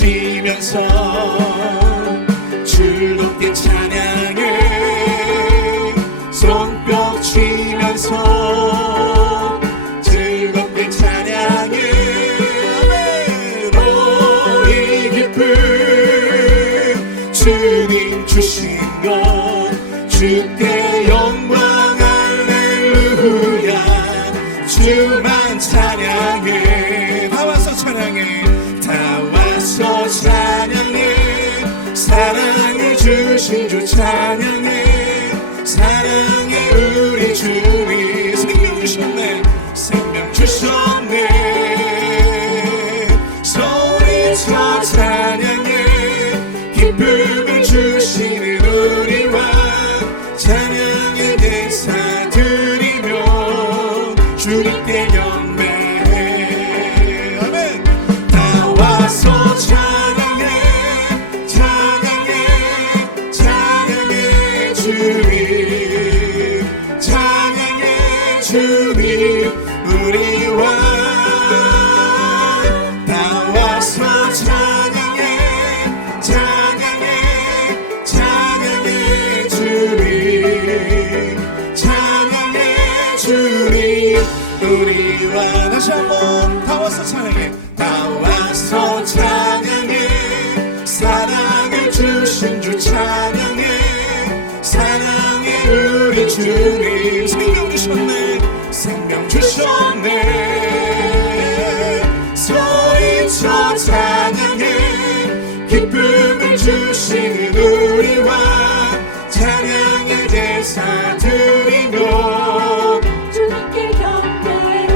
치면서 즐겁게 찬양해 손뼉 치면서 즐겁게 찬양해 너희 기쁨 주님 주신 것 주께 영광 할렐루야 주만 찬양해 다 와서 찬양해 다 와서 찬양해 사랑을 주신 주 찬양해 사랑해 우리 주님 생명 주셨네 생명 주셨네 소리쳐 찬양해 기쁨을 주시는 우리와 찬양의 대사 드리며 주님께 경배해 아멘 다 와서 찬양해 찬양해 찬양해 주님 찬양해 주님 우리와 다 와서 찬양해 찬양해 찬양해 주님 찬양해 주님 우리와 다시 한번 다 와서 찬양해 다 와서 찬양해 사랑을 주신 주 찬양해 사랑해 우리 주님 생명 주셨네 생명 주셨네 소리쳐 찬양해 기쁨을 주시는 우리와 찬양의 제사 드리며 주님께 경배해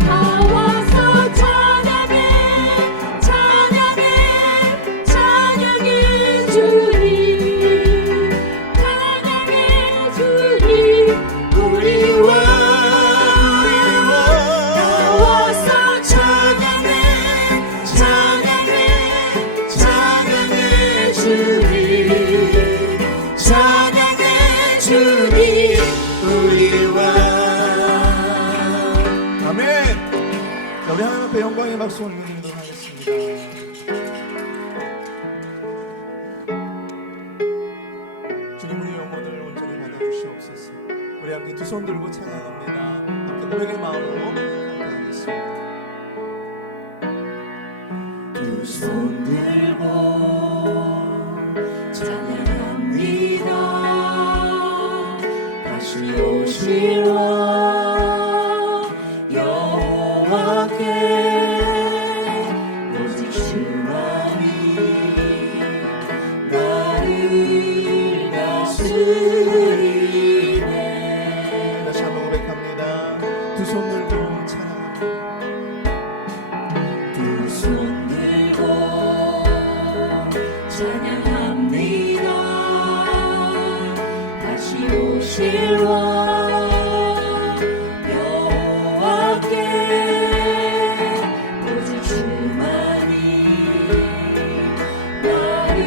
다 와서 찬양해 찬양해 찬양해 주님 찬양해 주님 우리와 다 와서 찬양해 찬양해 찬양해 주님 찬양해 주님 우리와 아멘 자, 우리 하나님 앞에 영광의 박수 올려드리도록 하겠습니다 주님 우리 영혼을 온전히 받아주시옵소서 우리 함께 두 손 들고 찬양합니다 함께 고백의 마음으로 감사하겠습니다 두 손 들고 찬양합니다 다시 오실와 여호와께 오직 주만이 나를 다스리네 다시 한번 고백합니다 두 손 들고 찬양합니다 두 손 들고 찬양합니다 다시 오실와 여호와께 오직 주만이 나를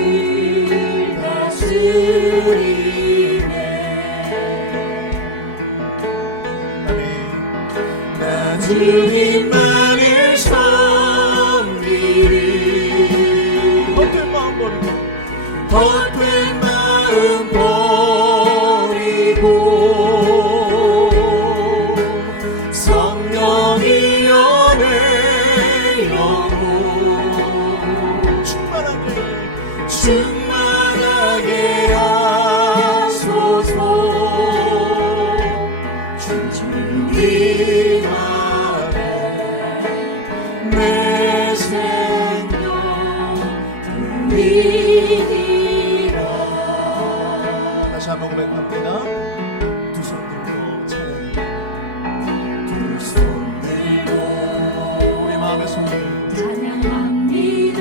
다스리네 아멘 나 주님만을 섬기리 헛된 마음 버리고 헛된 마음 버리고 성령이여 내 영혼 충만하게 하소서 주님 아래 내 생명 드리리라 다시 한번 고백합니다 두 손 들고 찬양해 두 손 들고 우리 마음의 손을 찬양합니다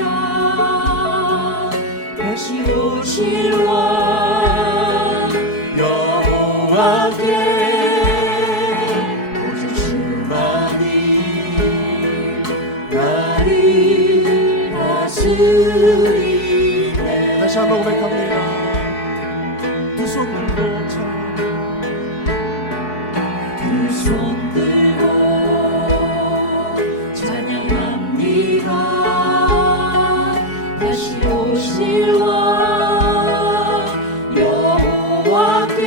다시 오실와 여호와께 오직 주만이 나를 다스리네 다시 한번 고백합니다 두 손 들고 찬양해 두 손 들고 찬양합니다 이루실 왕 여호와께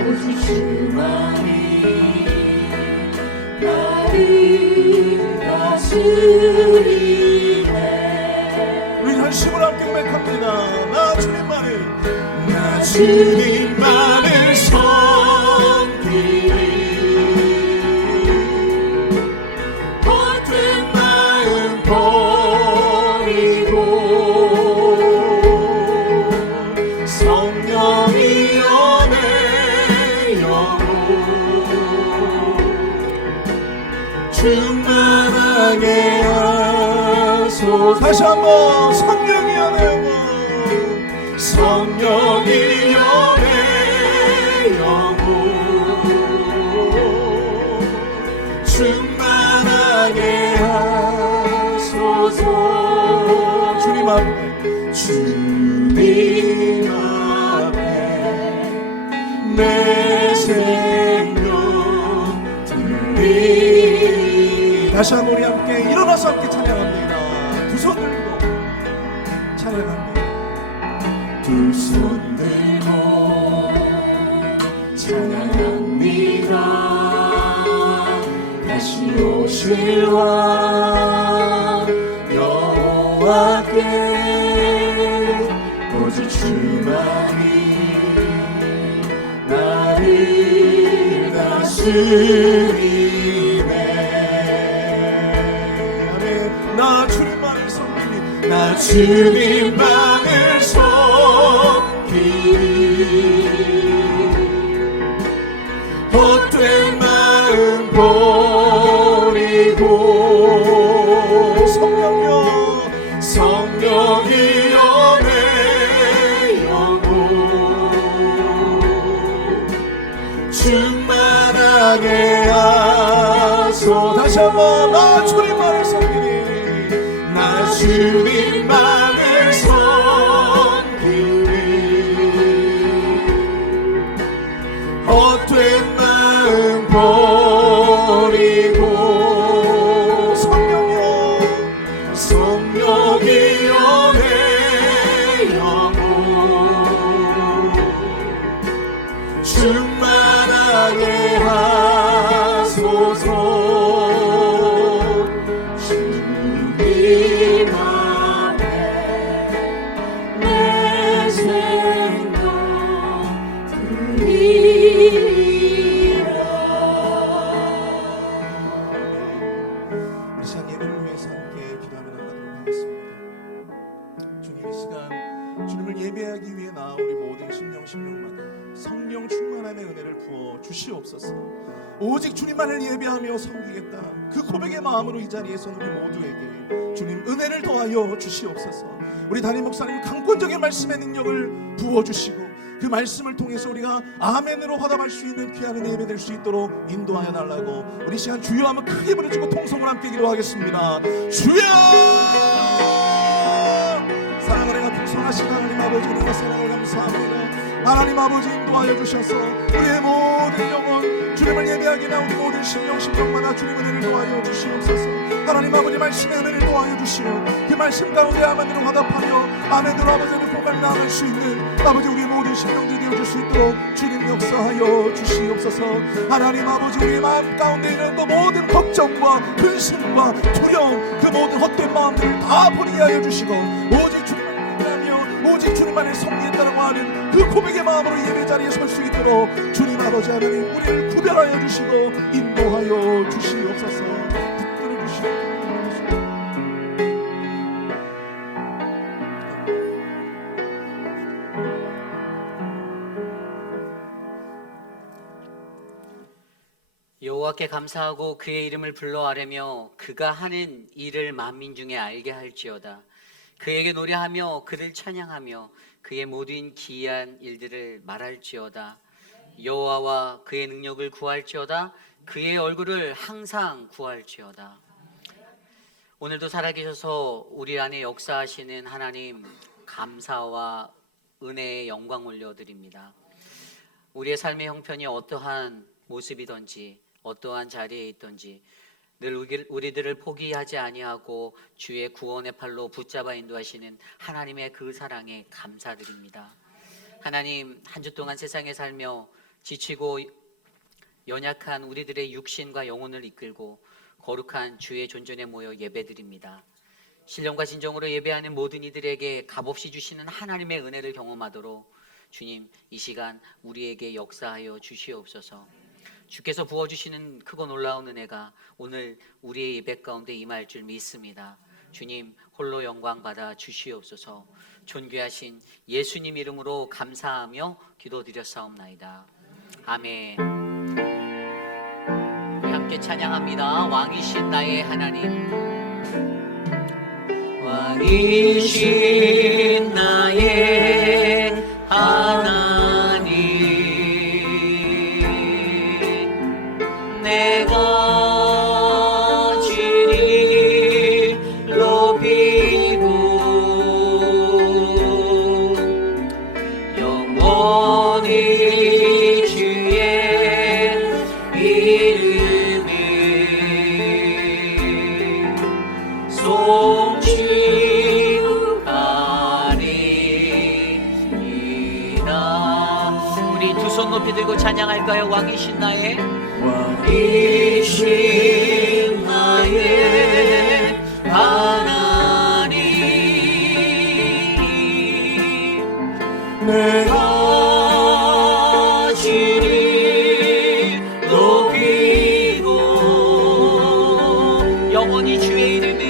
오직 주만이 나를 다스리네. 우리 한심을 함께 고백합니다. 나 주님만을 섬기리. 헛된 마음 버리고 성령이여 내 영혼 충만하게 하소서. 다시 한번 성령이여 내 영혼 성령이여 내 영혼 충만하게 하소서. 주님 앞에 주님 앞에 내 생명 드리. 다시 한번 우리 함께 일어나서 함께 찬양합니다. 두 손 들고 찬양합니다. 두 손 들고 찬양합니다. 다시 오실 왕 여호와께 오직 주만이 나를 다스리네. 아멘. 나 주님만을 섬기리. 나 주님만을 섬기리. 헛된 마음 버리고 성령이여 성령이여 내 영혼 충만하게 하소서. 다시 한번 나 주님만을 섬기리. 나 주님만을 섬기리. 헛된 마음 버리고 성령이여 성령이여 내 영혼 충만하게 하소서. 주님 앞에 내 생명 드리라. 이 시간 예배를 위해서 함께 기도하며 나가도록 하겠습니다. 주님, 이 시간 주님을 예배하기 위해 나아 우리 모든 심령마다 성령 충만함의 은혜를 부어 주시옵소서. 오직 주님만을 예배하며 섬기겠다, 그 고백의 마음으로 이 자리에 선 우리 모두에게 주님 은혜를 더하여 주시옵소서. 우리 담임 목사님 강권적인 말씀의 능력을 부어주시고 그 말씀을 통해서 우리가 아멘으로 화답할 수 있는 귀한 은혜 예배 될 수 있도록 인도하여 달라고 우리 시간 주여 한번 크게 부르짖고 통성을 함께 기도하겠습니다. 주여! 사랑을 해가 풍성하신 하나님 아버지, 우리가 사랑을 감사합니다. 하나님 아버지, 인도하여 주셔서 우리의 모든 영혼 주님을 예배하기 나 우리 모든 심령마다 주님 은혜를 도와여 주시옵소서. 하나님 아버지, 말씀의 은혜를 도와여 주시오. 그 말씀 가운데 아멘으로 화답하며 아멘으로 아버지를 고백 나아갈 수 있는 아버지 우리의 모든 심령들이 되어줄 수 있도록 주님 역사하여 주시옵소서. 하나님 아버지, 우리의 마음 가운데 있는 그 모든 걱정과 근심과 두려움, 그 모든 헛된 마음들을 다 버리게 하여 주시고 오직 주님만을 예배하며 오직 주님만을 섬기겠다라고 하는 그 고백의 마음으로 예배 자리에 설 수 있도록 주님 아버지 하나님 우리를 구별하여 주시고 인도하여 주시옵소서. 붙들어 주시옵소서. 여호와께 감사하고 그의 이름을 불러 아뢰며 그가 하는 일을 만민 중에 알게 할지어다. 그에게 노래하며 그를 찬양하며 그의 모든 기이한 일들을 말할지어다. 여호와와 그의 능력을 구할지어다. 그의 얼굴을 항상 구할지어다. 오늘도 살아계셔서 우리 안에 역사하시는 하나님, 감사와 은혜의 영광 올려드립니다. 우리의 삶의 형편이 어떠한 모습이든지 어떠한 자리에 있든지 늘 우리들을 포기하지 아니하고 주의 구원의 팔로 붙잡아 인도하시는 하나님의 그 사랑에 감사드립니다. 하나님, 한 주 동안 세상에 살며 지치고 연약한 우리들의 육신과 영혼을 이끌고 거룩한 주의 존전에 모여 예배드립니다. 신령과 진정으로 예배하는 모든 이들에게 값없이 주시는 하나님의 은혜를 경험하도록 주님, 이 시간 우리에게 역사하여 주시옵소서. 주께서 부어주시는 크고 놀라운 은혜가 오늘 우리의 예배 가운데 임할 줄 믿습니다. 주님, 홀로 영광 받아 주시옵소서. 존귀하신 예수님 이름으로 감사하며 기도드렸사옵나이다. 아멘. 우리 함께 찬양합니다. 왕이신 나의 하나님. 왕이신 나의 하나님, 내가 주를 높이고 영원히 주의 이름을 우리 두 손 높이 들고 찬양할까요? 왕이신 나의 하나님, 내가 주를 높이고 영원히 주의 이름을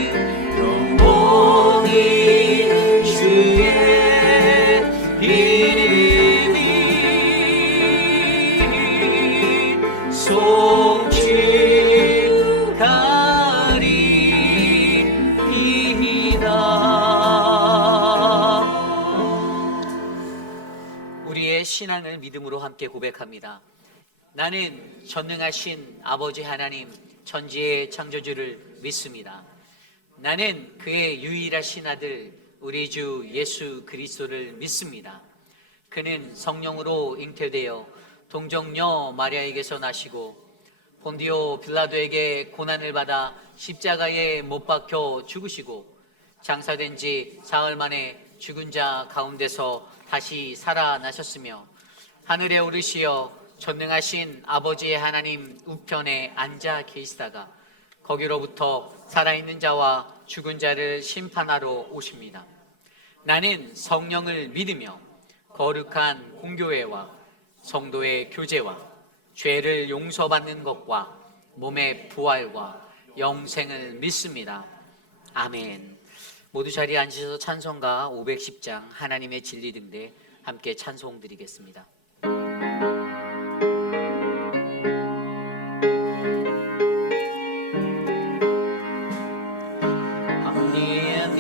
우리의 신앙을 믿음으로 함께 고백합니다. 나는 전능하신 아버지 하나님, 천지의 창조주를 믿습니다. 나는 그의 유일하신 아들 우리 주 예수 그리스도를 믿습니다. 그는 성령으로 잉태되어 동정녀 마리아에게서 나시고 본디오 빌라도에게 고난을 받아 십자가에 못 박혀 죽으시고 장사된 지 사흘 만에 죽은 자 가운데서 다시 살아나셨으며 하늘에 오르시어 전능하신 아버지의 하나님 우편에 앉아 계시다가 거기로부터 살아있는 자와 죽은 자를 심판하러 오십니다. 나는 성령을 믿으며 거룩한 공교회와 성도의 교제와 죄를 용서받는 것과 몸의 부활과 영생을 믿습니다. 아멘. 모두 자리에 앉으셔서 찬송가 510장 하나님의 진리 등대 함께 찬송 드리겠습니다.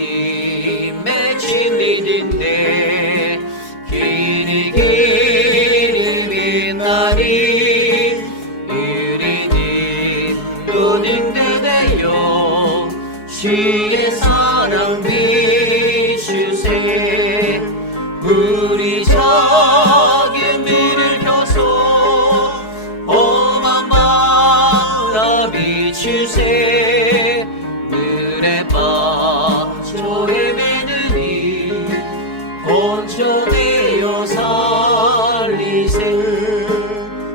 하나님의 진리 등대 길이 길이 빛나리 우리는 모든 데되어 주의 사랑 비추세 우리 작은 불을 켜서 험한 바다 비추세 물에 빠져 헤매느니 번쩍되어 살리세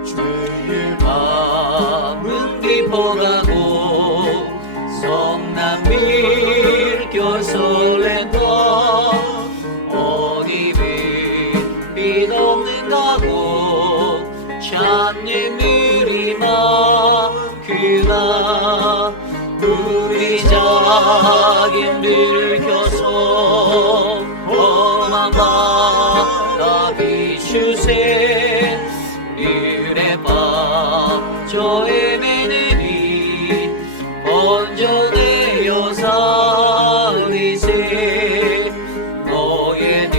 죄의 밤은 깊어가고 성난 밀겨 설렌다 어디 빛 없는가고 찾는 물이 많구나 우리 작은 불을 켜서 험한 바다 비추세 물에 빠져 헤매느니 번쩍되어 살리세 너의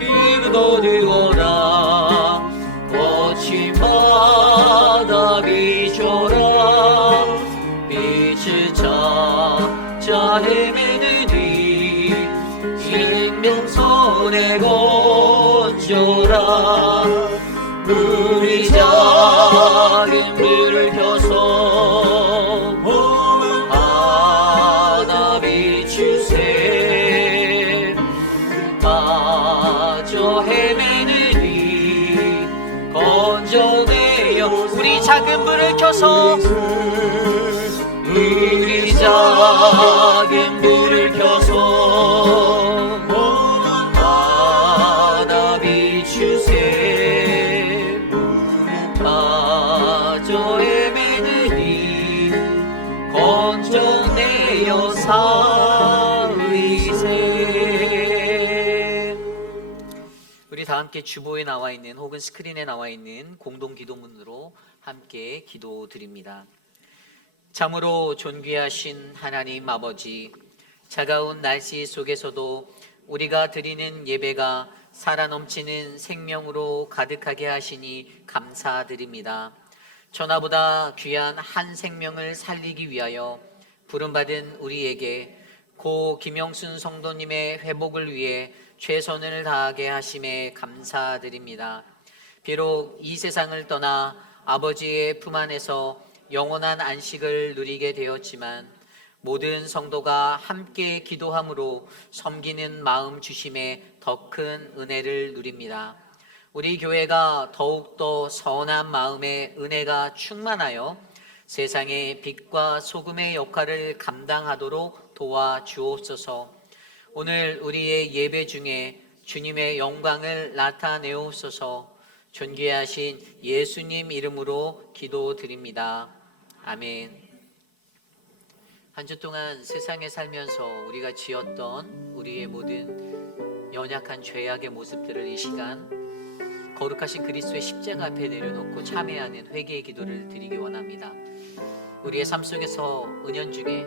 힘을 거두어라 거친 바다 비춰라 빛을 찾아 헤매느니 생명선에 건져라 우리 작은 불을 켜서 켜서 우리 작은 불을 켜서 바다 비추세 빠져 헤매느니 건져내어 살리세. 우리 다 함께 주보에 나와 있는 혹은 스크린에 나와 있는 공동 기도문으로 함께 기도드립니다. 참으로 존귀하신 하나님 아버지, 차가운 날씨 속에서도 우리가 드리는 예배가 살아 넘치는 생명으로 가득하게 하시니 감사드립니다. 전하보다 귀한 한 생명을 살리기 위하여 부름받은 우리에게 고 김영순 성도님의 회복을 위해 최선을 다하게 하심에 감사드립니다. 비록 이 세상을 떠나 아버지의 품 안에서 영원한 안식을 누리게 되었지만 모든 성도가 함께 기도함으로 섬기는 마음 주심에 더 큰 은혜를 누립니다. 우리 교회가 더욱더 선한 마음의 은혜가 충만하여 세상의 빛과 소금의 역할을 감당하도록 도와주옵소서. 오늘 우리의 예배 중에 주님의 영광을 나타내옵소서. 존귀하신 예수님 이름으로 기도드립니다. 아멘. 한 주 동안 세상에 살면서 우리가 지었던 우리의 모든 연약한 죄악의 모습들을 이 시간 거룩하신 그리스도의 십자가 앞에 내려놓고 참회하는 회개의 기도를 드리기 원합니다. 우리의 삶 속에서 은연중에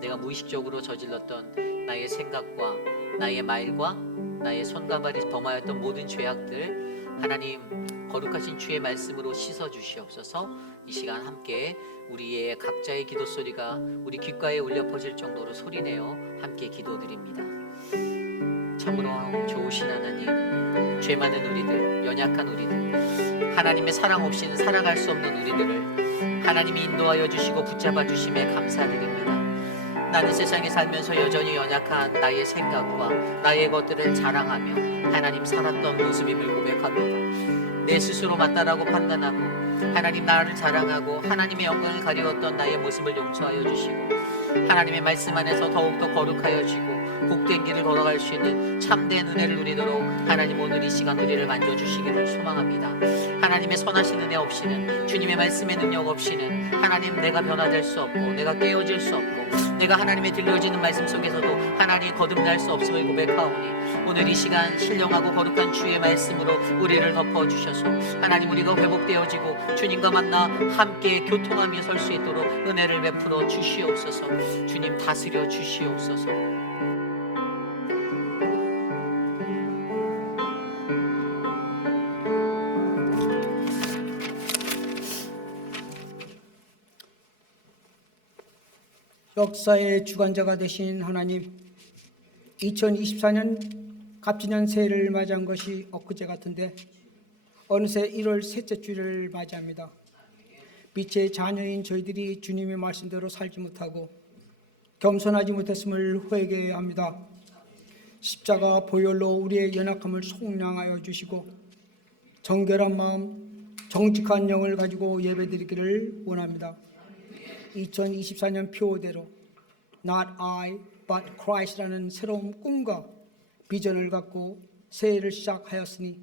내가 무의식적으로 저질렀던 나의 생각과 나의 말과 나의 손과 발이 범하였던 모든 죄악들, 하나님 거룩하신 주의 말씀으로 씻어 주시옵소서. 이 시간 함께 우리의 각자의 기도 소리가 우리 귓가에 울려 퍼질 정도로 소리내어 함께 기도드립니다. 참으로 좋으신 하나님, 죄 많은 우리들, 연약한 우리들, 하나님의 사랑 없이는 살아갈 수 없는 우리들을 하나님이 인도하여 주시고 붙잡아 주심에 감사드립니다. 나는 세상에 살면서 여전히 연약한 나의 생각과 나의 것들을 자랑하며 하나님 살았던 모습임을 고백합니다. 내 스스로 맞다라고 판단하고 하나님 나를 자랑하고 하나님의 영광을 가리웠던 나의 모습을 용서하여 주시고 하나님의 말씀 안에서 더욱더 거룩하여지고 복된 길을 걸어갈 수 있는 참된 은혜를 누리도록 하나님 오늘 이 시간 우리를 만져주시기를 소망합니다. 하나님의 선하신 은혜 없이는, 주님의 말씀의 능력 없이는 하나님 내가 변화될 수 없고 내가 깨어질 수 없고 내가 하나님의 들려지는 말씀 속에서도 하나님 거듭날 수 없음을 고백하오니 오늘 이 시간 신령하고 거룩한 주의 말씀으로 우리를 덮어주셔서 하나님 우리가 회복되어지고 주님과 만나 함께 교통하며 설 수 있도록 은혜를 베풀어 주시옵소서. 주님 다스려 주시옵소서. 역사의 주관자가 되신 하나님, 2024년 갑진년 새해를 맞이한 것이 엊그제 같은데 어느새 1월 셋째 주를 맞이합니다. 빛의 자녀인 저희들이 주님의 말씀대로 살지 못하고 겸손하지 못했음을 회개합니다. 십자가 보혈로 우리의 연약함을 속량하여 주시고 정결한 마음, 정직한 영을 가지고 예배드리기를 원합니다. 2024년 표어대로 Not I but Christ라는 새로운 꿈과 비전을 갖고 새해를 시작하였으니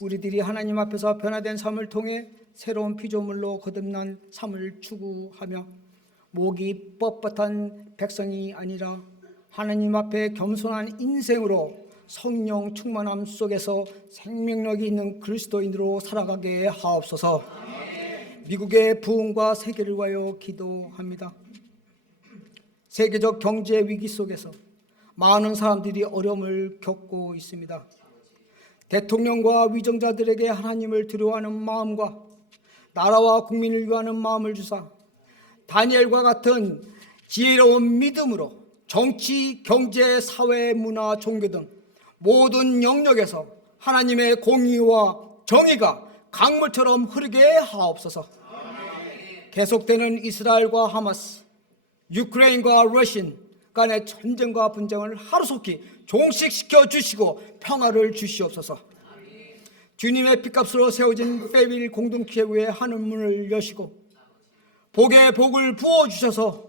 우리들이 하나님 앞에서 변화된 삶을 통해 새로운 피조물로 거듭난 삶을 추구하며 목이 뻣뻣한 백성이 아니라 하나님 앞에 겸손한 인생으로 성령 충만함 속에서 생명력이 있는 그리스도인으로 살아가게 하옵소서. 미국의 부흥과 세계를 위하여 기도합니다. 세계적 경제 위기 속에서 많은 사람들이 어려움을 겪고 있습니다. 대통령과 위정자들에게 하나님을 두려워하는 마음과 나라와 국민을 위하는 마음을 주사 다니엘과 같은 지혜로운 믿음으로 정치, 경제, 사회, 문화, 종교 등 모든 영역에서 하나님의 공의와 정의가 강물처럼 흐르게 하옵소서. 계속되는 이스라엘과 하마스, 유크레인과 러시아 간의 전쟁과 분쟁을 하루속히 종식시켜 주시고 평화를 주시옵소서. 주님의 피값으로 세워진 페빌 공동체의 하늘문을 여시고 복의 복을 부어 주셔서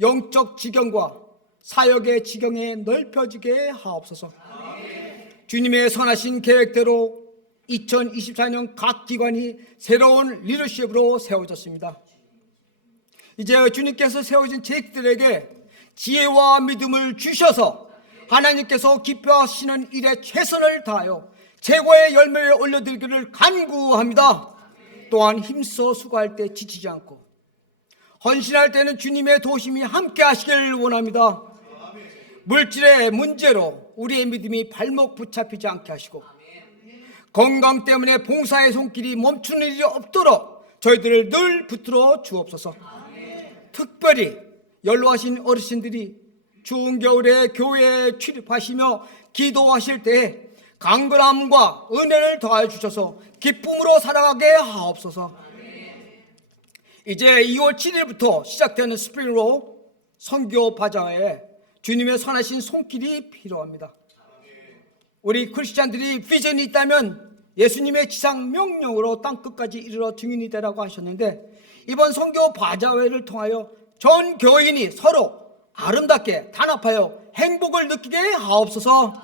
영적 지경과 사역의 지경에 넓혀지게 하옵소서. 주님의 선하신 계획대로 2024년 각 기관이 새로운 리더십으로 세워졌습니다. 이제 주님께서 세워진 제자들에게 지혜와 믿음을 주셔서 하나님께서 기뻐하시는 일에 최선을 다하여 최고의 열매를 올려드리기를 간구합니다. 또한 힘써 수고할 때 지치지 않고 헌신할 때는 주님의 도심이 함께 하시길 원합니다. 물질의 문제로 우리의 믿음이 발목 붙잡히지 않게 하시고 건강 때문에 봉사의 손길이 멈추는 일이 없도록 저희들을 늘 붙들어 주옵소서. 특별히 연로하신 어르신들이 추운 겨울에 교회에 출입하시며 기도하실 때 강건함과 은혜를 더하여 주셔서 기쁨으로 살아가게 하옵소서. 이제 2월 7일부터 시작되는 스프링로 선교 바자회에 주님의 선하신 손길이 필요합니다. 우리 크리스찬들이 비전이 있다면 예수님의 지상 명령으로 땅끝까지 이르러 증인이 되라고 하셨는데, 이번 선교 바자회를 통하여 전 교인이 서로 아름답게 단합하여 행복을 느끼게 하옵소서.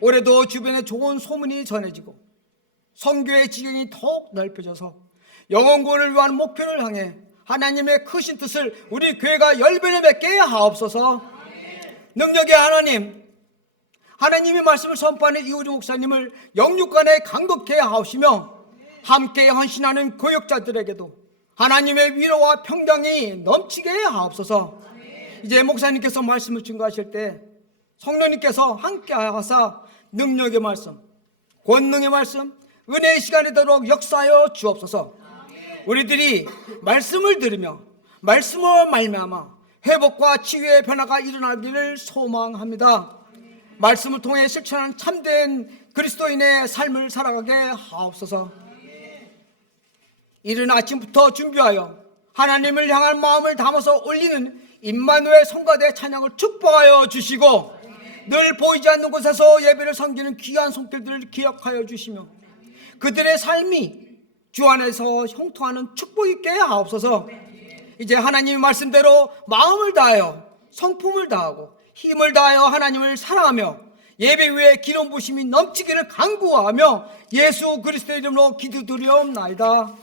올해도 주변에 좋은 소문이 전해지고 선교의 지경이 더욱 넓혀져서 영혼구원을 위한 목표를 향해 하나님의 크신 뜻을 우리 교회가 열배를 맺게 하옵소서. 능력의 하나님, 하나님의 말씀을 선포하는 이우주 목사님을 영육간에 강건케 하옵시며 함께 헌신하는 교역자들에게도 하나님의 위로와 평강이 넘치게 하옵소서. 이제 목사님께서 말씀을 증거하실 때 성령님께서 함께 하사 능력의 말씀, 권능의 말씀, 은혜의 시간이 되도록 역사하여 주옵소서. 우리들이 말씀을 들으며 말씀을 말미암아 회복과 치유의 변화가 일어나기를 소망합니다. 말씀을 통해 실천한 참된 그리스도인의 삶을 살아가게 하옵소서. 이른 아침부터 준비하여 하나님을 향한 마음을 담아서 올리는 임마누엘 성가대 찬양을 축복하여 주시고 늘 보이지 않는 곳에서 예배를 섬기는 귀한 손길들을 기억하여 주시며 그들의 삶이 주 안에서 형통하는 축복 있게 하옵소서. 이제 하나님의 말씀대로 마음을 다하여 성품을 다하고 힘을 다하여 하나님을 사랑하며 예배 위에 기름 부심이 넘치기를 간구하며 예수 그리스도의 이름으로 기도드리옵나이다.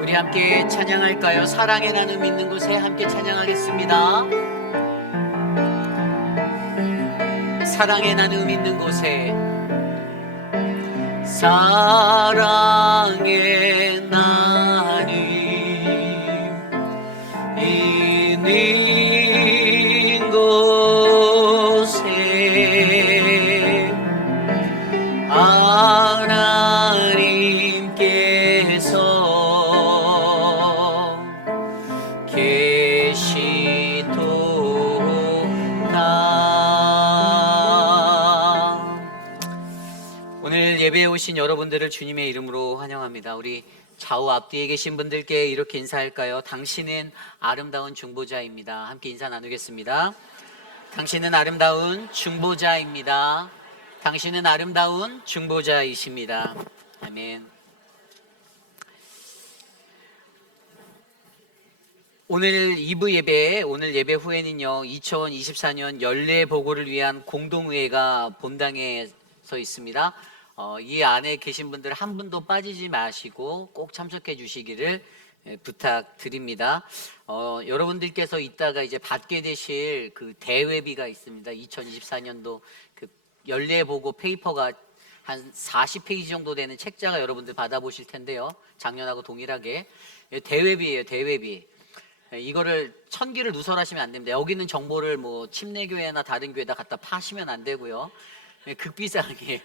우리 함께 찬양할까요? 사랑의 나눔 있는 곳에 함께 찬양하겠습니다. 사랑의 나눔 있는 곳에, 사랑의 나눔 있는 곳에 하나님께서 계시도다. 오늘 예배에 오신 여러분들을 주님의 이름으로 환영합니다. 우리 좌우 앞뒤에 계신 분들께 이렇게 인사할까요? 당신은 아름다운 중보자입니다. 함께 인사 나누겠습니다. 당신은 아름다운 중보자입니다. 당신은 아름다운 중보자이십니다. 아멘. 오늘 2부 예배, 오늘 예배 후에는요 2024년 연례 보고를 위한 공동회의가 본당에 서 있습니다. 이 안에 계신 분들 한 분도 빠지지 마시고 꼭 참석해 주시기를 부탁드립니다. 여러분들께서 이따가 이제 받게 되실 그 대회비가 있습니다. 2024년도 그 연례 보고 페이퍼가 한 40페이지 정도 되는 책자가 여러분들 받아보실 텐데요. 작년하고 동일하게 대회비예요. 대회비. 이거를 1000개를 누설하시면 안 됩니다. 여기 있는 정보를 뭐 침례교회나 다른 교회에다 갖다 파시면 안 되고요. 극비상이에요.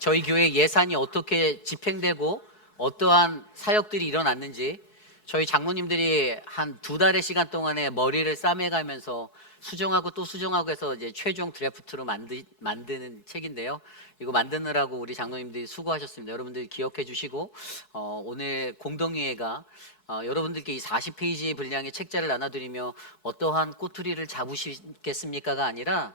저희 교회 예산이 어떻게 집행되고 어떠한 사역들이 일어났는지 저희 장로님들이 한 2달의 시간 동안에 머리를 싸매가면서 수정하고 또 수정하고 해서 이제 최종 드래프트로 만드는 책인데요. 이거 만드느라고 우리 장로님들이 수고하셨습니다. 여러분들 기억해 주시고 오늘 공동회의가 여러분들께 이 40페이지 분량의 책자를 나눠드리며 어떠한 꼬투리를 잡으시겠습니까가 아니라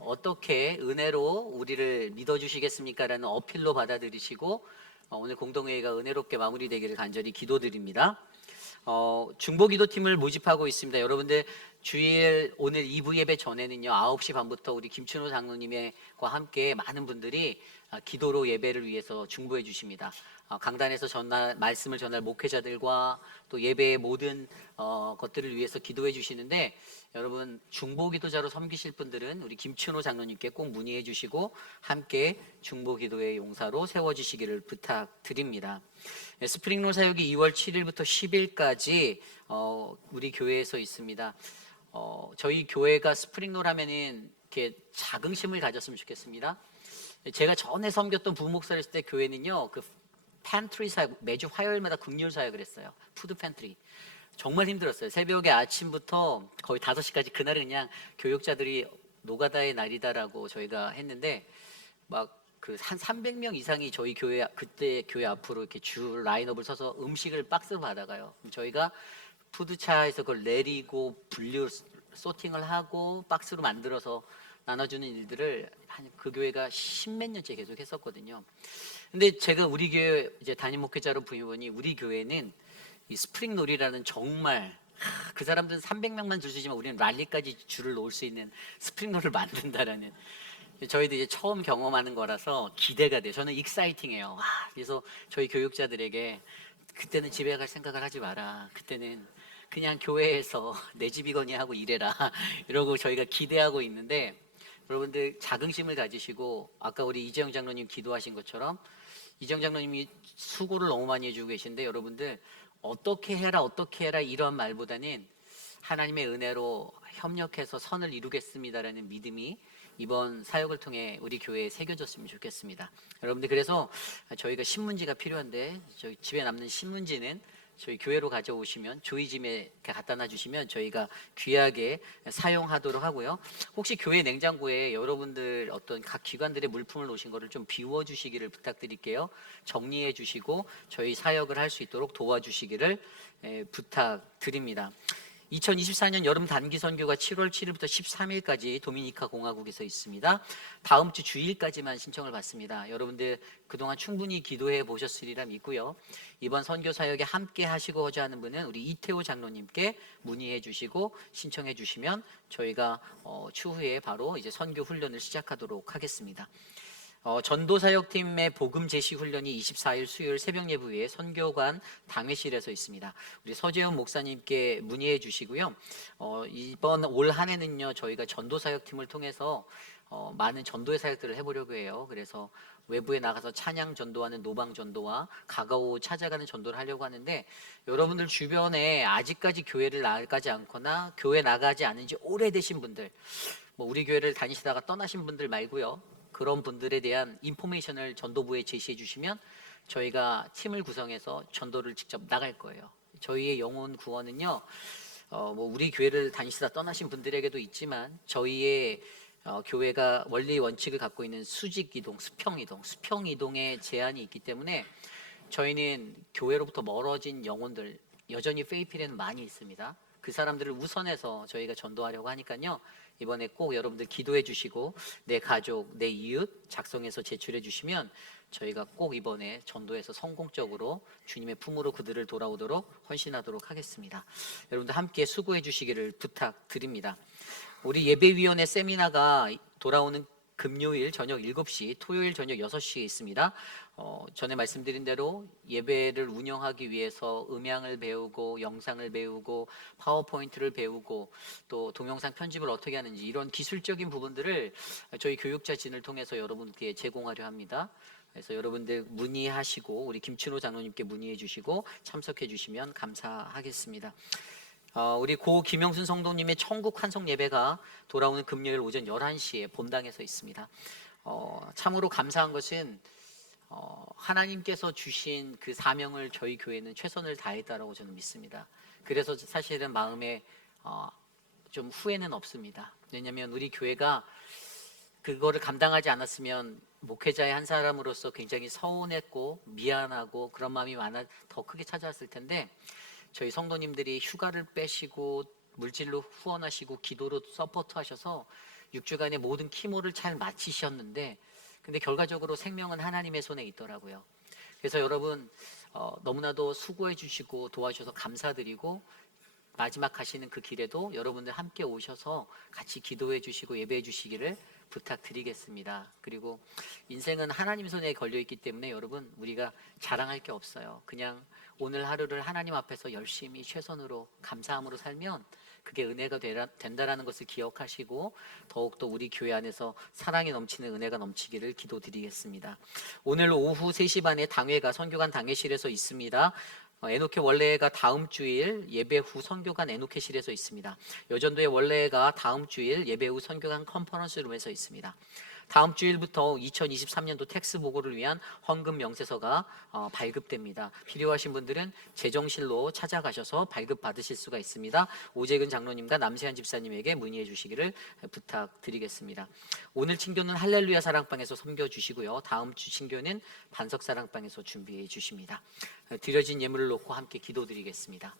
어떻게 은혜로 우리를 믿어주시겠습니까? 라는 어필로 받아들이시고 오늘 공동회의가 은혜롭게 마무리되기를 간절히 기도드립니다. 중보기도팀을 모집하고 있습니다. 여러분들 주일 오늘 2부 예배 전에는요 9시 반부터 우리 김춘호 장로님과 함께 많은 분들이 기도로 예배를 위해서 중보해 주십니다. 강단에서 말씀을 전할 목회자들과 또 예배의 모든 것들을 위해서 기도해 주시는데 여러분 중보기도자로 섬기실 분들은 우리 김춘호 장로님께 꼭 문의해 주시고 함께 중보기도의 용사로 세워주시기를 부탁드립니다. 스프링롤 사역이 2월 7일부터 10일까지 우리 교회에서 있습니다. 저희 교회가 스프링롤 하면은 이렇게 자긍심을 가졌으면 좋겠습니다. 제가 전에 섬겼던 부목사를 했을 때 교회는요 그 팬트리 사역, 매주 화요일마다 긍휼 사역을 했어요. 푸드 팬트리. 정말 힘들었어요. 새벽에 아침부터 거의 5시까지 그날은 그냥 교육자들이 노가다의 날이다라고 저희가 했는데 막 그 한 300명 이상이 저희 교회 그때 교회 앞으로 이렇게 줄 라인업을 서서 음식을 박스로 받아가요. 그럼 저희가 푸드차에서 그걸 내리고 분류 소팅을 하고 박스로 만들어서 나눠주는 일들을 한 그 교회가 10몇 년째 계속 했었거든요. 근데 제가 우리 교회 이제 담임 목회자로 부임하니 우리 교회는 이 스프링놀이라는 정말 그 사람들은 300명만 줄 수 있지만 우리는 랠리까지 줄을 놓을 수 있는 스프링놀을 만든다라는 저희도 이제 처음 경험하는 거라서 기대가 돼요. 저는 익사이팅해요. 그래서 저희 교육자들에게 그때는 집에 갈 생각을 하지 마라. 그때는 그냥 교회에서 내 집이거니 하고 일해라 이러고 저희가 기대하고 있는데, 여러분들 자긍심을 가지시고 아까 우리 이재영 장로님 기도하신 것처럼 이재영 장로님이 수고를 너무 많이 해주고 계신데, 여러분들 어떻게 해라 이런 말보다는 하나님의 은혜로 협력해서 선을 이루겠습니다라는 믿음이 이번 사역을 통해 우리 교회에 새겨졌으면 좋겠습니다. 여러분들, 그래서 저희가 신문지가 필요한데 저희 집에 남는 신문지는 저희 교회로 가져오시면 조이짐에 갖다 놔주시면 저희가 귀하게 사용하도록 하고요. 혹시 교회 냉장고에 여러분들 어떤 각 기관들의 물품을 놓으신 거를 좀 비워주시기를 부탁드릴게요. 정리해 주시고 저희 사역을 할 수 있도록 도와주시기를 부탁드립니다. 2024년 여름 단기 선교가 7월 7일부터 13일까지 도미니카 공화국에서 있습니다. 다음 주 주일까지만 신청을 받습니다. 여러분들 그동안 충분히 기도해 보셨으리라 믿고요. 이번 선교 사역에 함께 하시고자 하는 분은 우리 이태호 장로님께 문의해 주시고 신청해 주시면 저희가 추후에 바로 이제 선교 훈련을 시작하도록 하겠습니다. 전도사역팀의 복음 제시 훈련이 24일 수요일 새벽 예배에 선교관 당회실에서 있습니다. 우리 서재훈 목사님께 문의해 주시고요. 이번 올 한 해는요, 저희가 전도사역팀을 통해서 많은 전도의 사역들을 해보려고 해요. 그래서 외부에 나가서 찬양 전도하는 노방 전도와 가가오 찾아가는 전도를 하려고 하는데, 여러분들 주변에 아직까지 교회를 나가지 않거나 교회 나가지 않은 지 오래되신 분들, 뭐 우리 교회를 다니시다가 떠나신 분들 말고요, 그런 분들에 대한 인포메이션을 전도부에 제시해 주시면 저희가 팀을 구성해서 전도를 직접 나갈 거예요. 저희의 영혼 구원은요, 뭐 우리 교회를 다니시다 떠나신 분들에게도 있지만 저희의 교회가 원리 원칙을 갖고 있는 수직 이동, 수평 이동의 제한이 있기 때문에 저희는 교회로부터 멀어진 영혼들, 여전히 페이필에는 많이 있습니다. 그 사람들을 우선해서 저희가 전도하려고 하니까요, 이번에 꼭 여러분들 기도해 주시고 내 가족, 내 이웃 작성해서 제출해 주시면 저희가 꼭 이번에 전도에서 성공적으로 주님의 품으로 그들을 돌아오도록 헌신하도록 하겠습니다. 여러분들 함께 수고해 주시기를 부탁드립니다. 우리 예배위원회 세미나가 돌아오는 금요일 저녁 7시, 토요일 저녁 6시에 있습니다. 전에 말씀드린 대로 예배를 운영하기 위해서 음향을 배우고 영상을 배우고 파워포인트를 배우고 또 동영상 편집을 어떻게 하는지 이런 기술적인 부분들을 저희 교육자진을 통해서 여러분께 제공하려 합니다. 그래서 여러분들 문의하시고 우리 김춘호 장로님께 문의해 주시고 참석해 주시면 감사하겠습니다. 우리 고 김영순 성도님의 천국 환송 예배가 돌아오는 금요일 오전 11시에 본당에서 있습니다. 참으로 감사한 것은 하나님께서 주신 그 사명을 저희 교회는 최선을 다했다라고 저는 믿습니다. 그래서 사실은 마음에 좀 후회는 없습니다. 왜냐하면 우리 교회가 그거를 감당하지 않았으면 목회자의 한 사람으로서 굉장히 서운했고 미안하고 그런 마음이 더 크게 찾아왔을 텐데, 저희 성도님들이 휴가를 빼시고 물질로 후원하시고 기도로 서포트하셔서 6주간의 모든 키모를 잘 마치셨는데, 근데 결과적으로 생명은 하나님의 손에 있더라고요. 그래서 여러분 너무나도 수고해 주시고 도와주셔서 감사드리고, 마지막 가시는 그 길에도 여러분들 함께 오셔서 같이 기도해 주시고 예배해 주시기를 부탁드리겠습니다. 그리고 인생은 하나님 손에 걸려있기 때문에 여러분, 우리가 자랑할 게 없어요. 그냥 오늘 하루를 하나님 앞에서 열심히 최선으로 감사함으로 살면 그게 은혜가 된다라는 것을 기억하시고 더욱더 우리 교회 안에서 사랑이 넘치는 은혜가 넘치기를 기도드리겠습니다. 오늘 오후 3시 반에 당회가 선교관 당회실에서 있습니다. 에노케 원래가 다음 주일 예배 후 선교관 에노케실에서 있습니다. 여전도의 원래가 다음 주일 예배 후 선교관 컨퍼런스룸에서 있습니다. 다음 주일부터 2023년도 텍스 보고를 위한 헌금 명세서가 발급됩니다. 필요하신 분들은 재정실로 찾아가셔서 발급 받으실 수가 있습니다. 오재근 장로님과 남세한 집사님에게 문의해 주시기를 부탁드리겠습니다. 오늘 친교는 할렐루야 사랑방에서 섬겨주시고요. 다음 주 친교는 반석 사랑방에서 준비해 주십니다. 드려진 예물을 놓고 함께 기도드리겠습니다.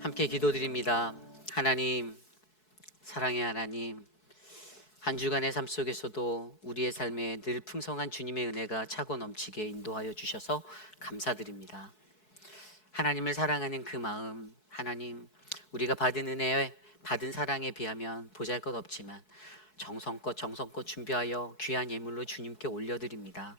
함께 기도드립니다. 하나님, 사랑의 하나님, 한 주간의 삶 속에서도 우리의 삶에 늘 풍성한 주님의 은혜가 차고 넘치게 인도하여 주셔서 감사드립니다. 하나님을 사랑하는 그 마음, 하나님, 우리가 받은 은혜, 받은 사랑에 비하면 보잘것없지만 정성껏 준비하여 귀한 예물로 주님께 올려드립니다.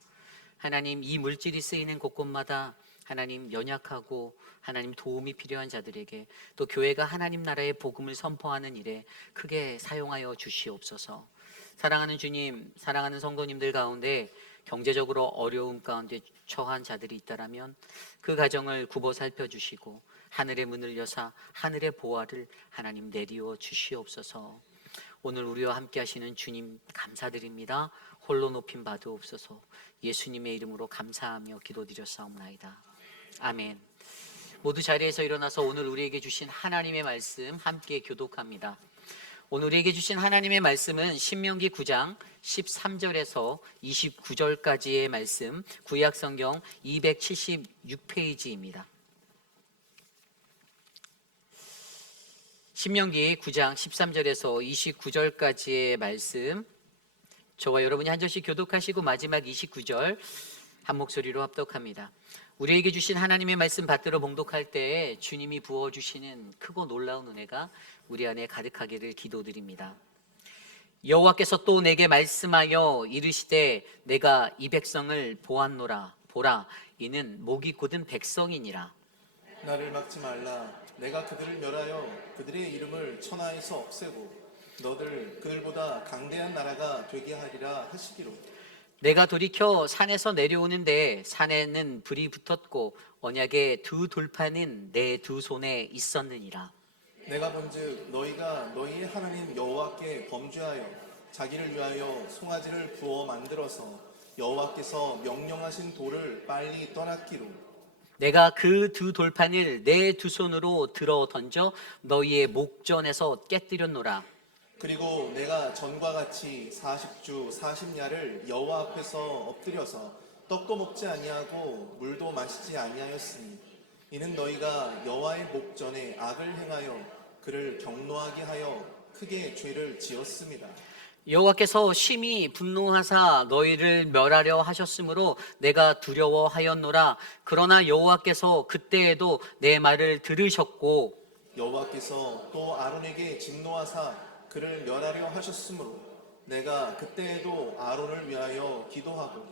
하나님, 이 물질이 쓰이는 곳곳마다 하나님, 연약하고 하나님 도움이 필요한 자들에게, 또 교회가 하나님 나라의 복음을 선포하는 일에 크게 사용하여 주시옵소서. 사랑하는 주님, 사랑하는 성도님들 가운데 경제적으로 어려움 가운데 처한 자들이 있다라면 그 가정을 굽어 살펴주시고 하늘의 문을 여사 하늘의 보화를 하나님 내리워 주시옵소서. 오늘 우리와 함께 하시는 주님 감사드립니다. 홀로 높임 받으옵소서. 예수님의 이름으로 감사하며 기도드렸사옵나이다. 아멘. 모두 자리에서 일어나서 오늘 우리에게 주신 하나님의 말씀 함께 교독합니다. 오늘 우리에게 주신 하나님의 말씀은 신명기 9장 13절에서 29절까지의 말씀, 구약성경 276페이지입니다. 신명기 9장 13절에서 29절까지의 말씀, 저와 여러분이 한 절씩 교독하시고 마지막 29절 한 목소리로 합독합니다. 우리에게 주신 하나님의 말씀 받들어 봉독할 때에 주님이 부어주시는 크고 놀라운 은혜가 우리 안에 가득하기를 기도드립니다. 여호와께서 또 내게 말씀하여 이르시되 내가 이 백성을 보았노라. 보라, 이는 목이 곧은 백성이니라. 나를 막지 말라. 내가 그들을 멸하여 그들의 이름을 천하에서 없애고 너를 그들보다 강대한 나라가 되게 하리라 하시기로. 내가 돌이켜 산에서 내려오는데 산에는 불이 붙었고 언약의 두 돌판은 내 두 손에 있었느니라. 내가 본즉 너희가 너희의 하나님 여호와께 범죄하여 자기를 위하여 송아지를 부어 만들어서 여호와께서 명령하신 돌을 빨리 떠났기로. 내가 그 두 돌판을 내 두 손으로 들어 던져 너희의 목전에서 깨뜨렸노라. 그리고 내가 전과 같이 40주 40야를 여호와 앞에서 엎드려서 떡도 먹지 아니하고 물도 마시지 아니하였으니 이는 너희가 여호와의 목전에 악을 행하여 그를 경노하게 하여 크게 죄를 지었습니다. 여호와께서 심히 분노하사 너희를 멸하려 하셨으므로 내가 두려워하였노라. 그러나 여호와께서 그때에도 내 말을 들으셨고 여호와께서 또 아론에게 진노하사 그를 멸하려 하셨으므로 내가 그때에도 아론을 위하여 기도하고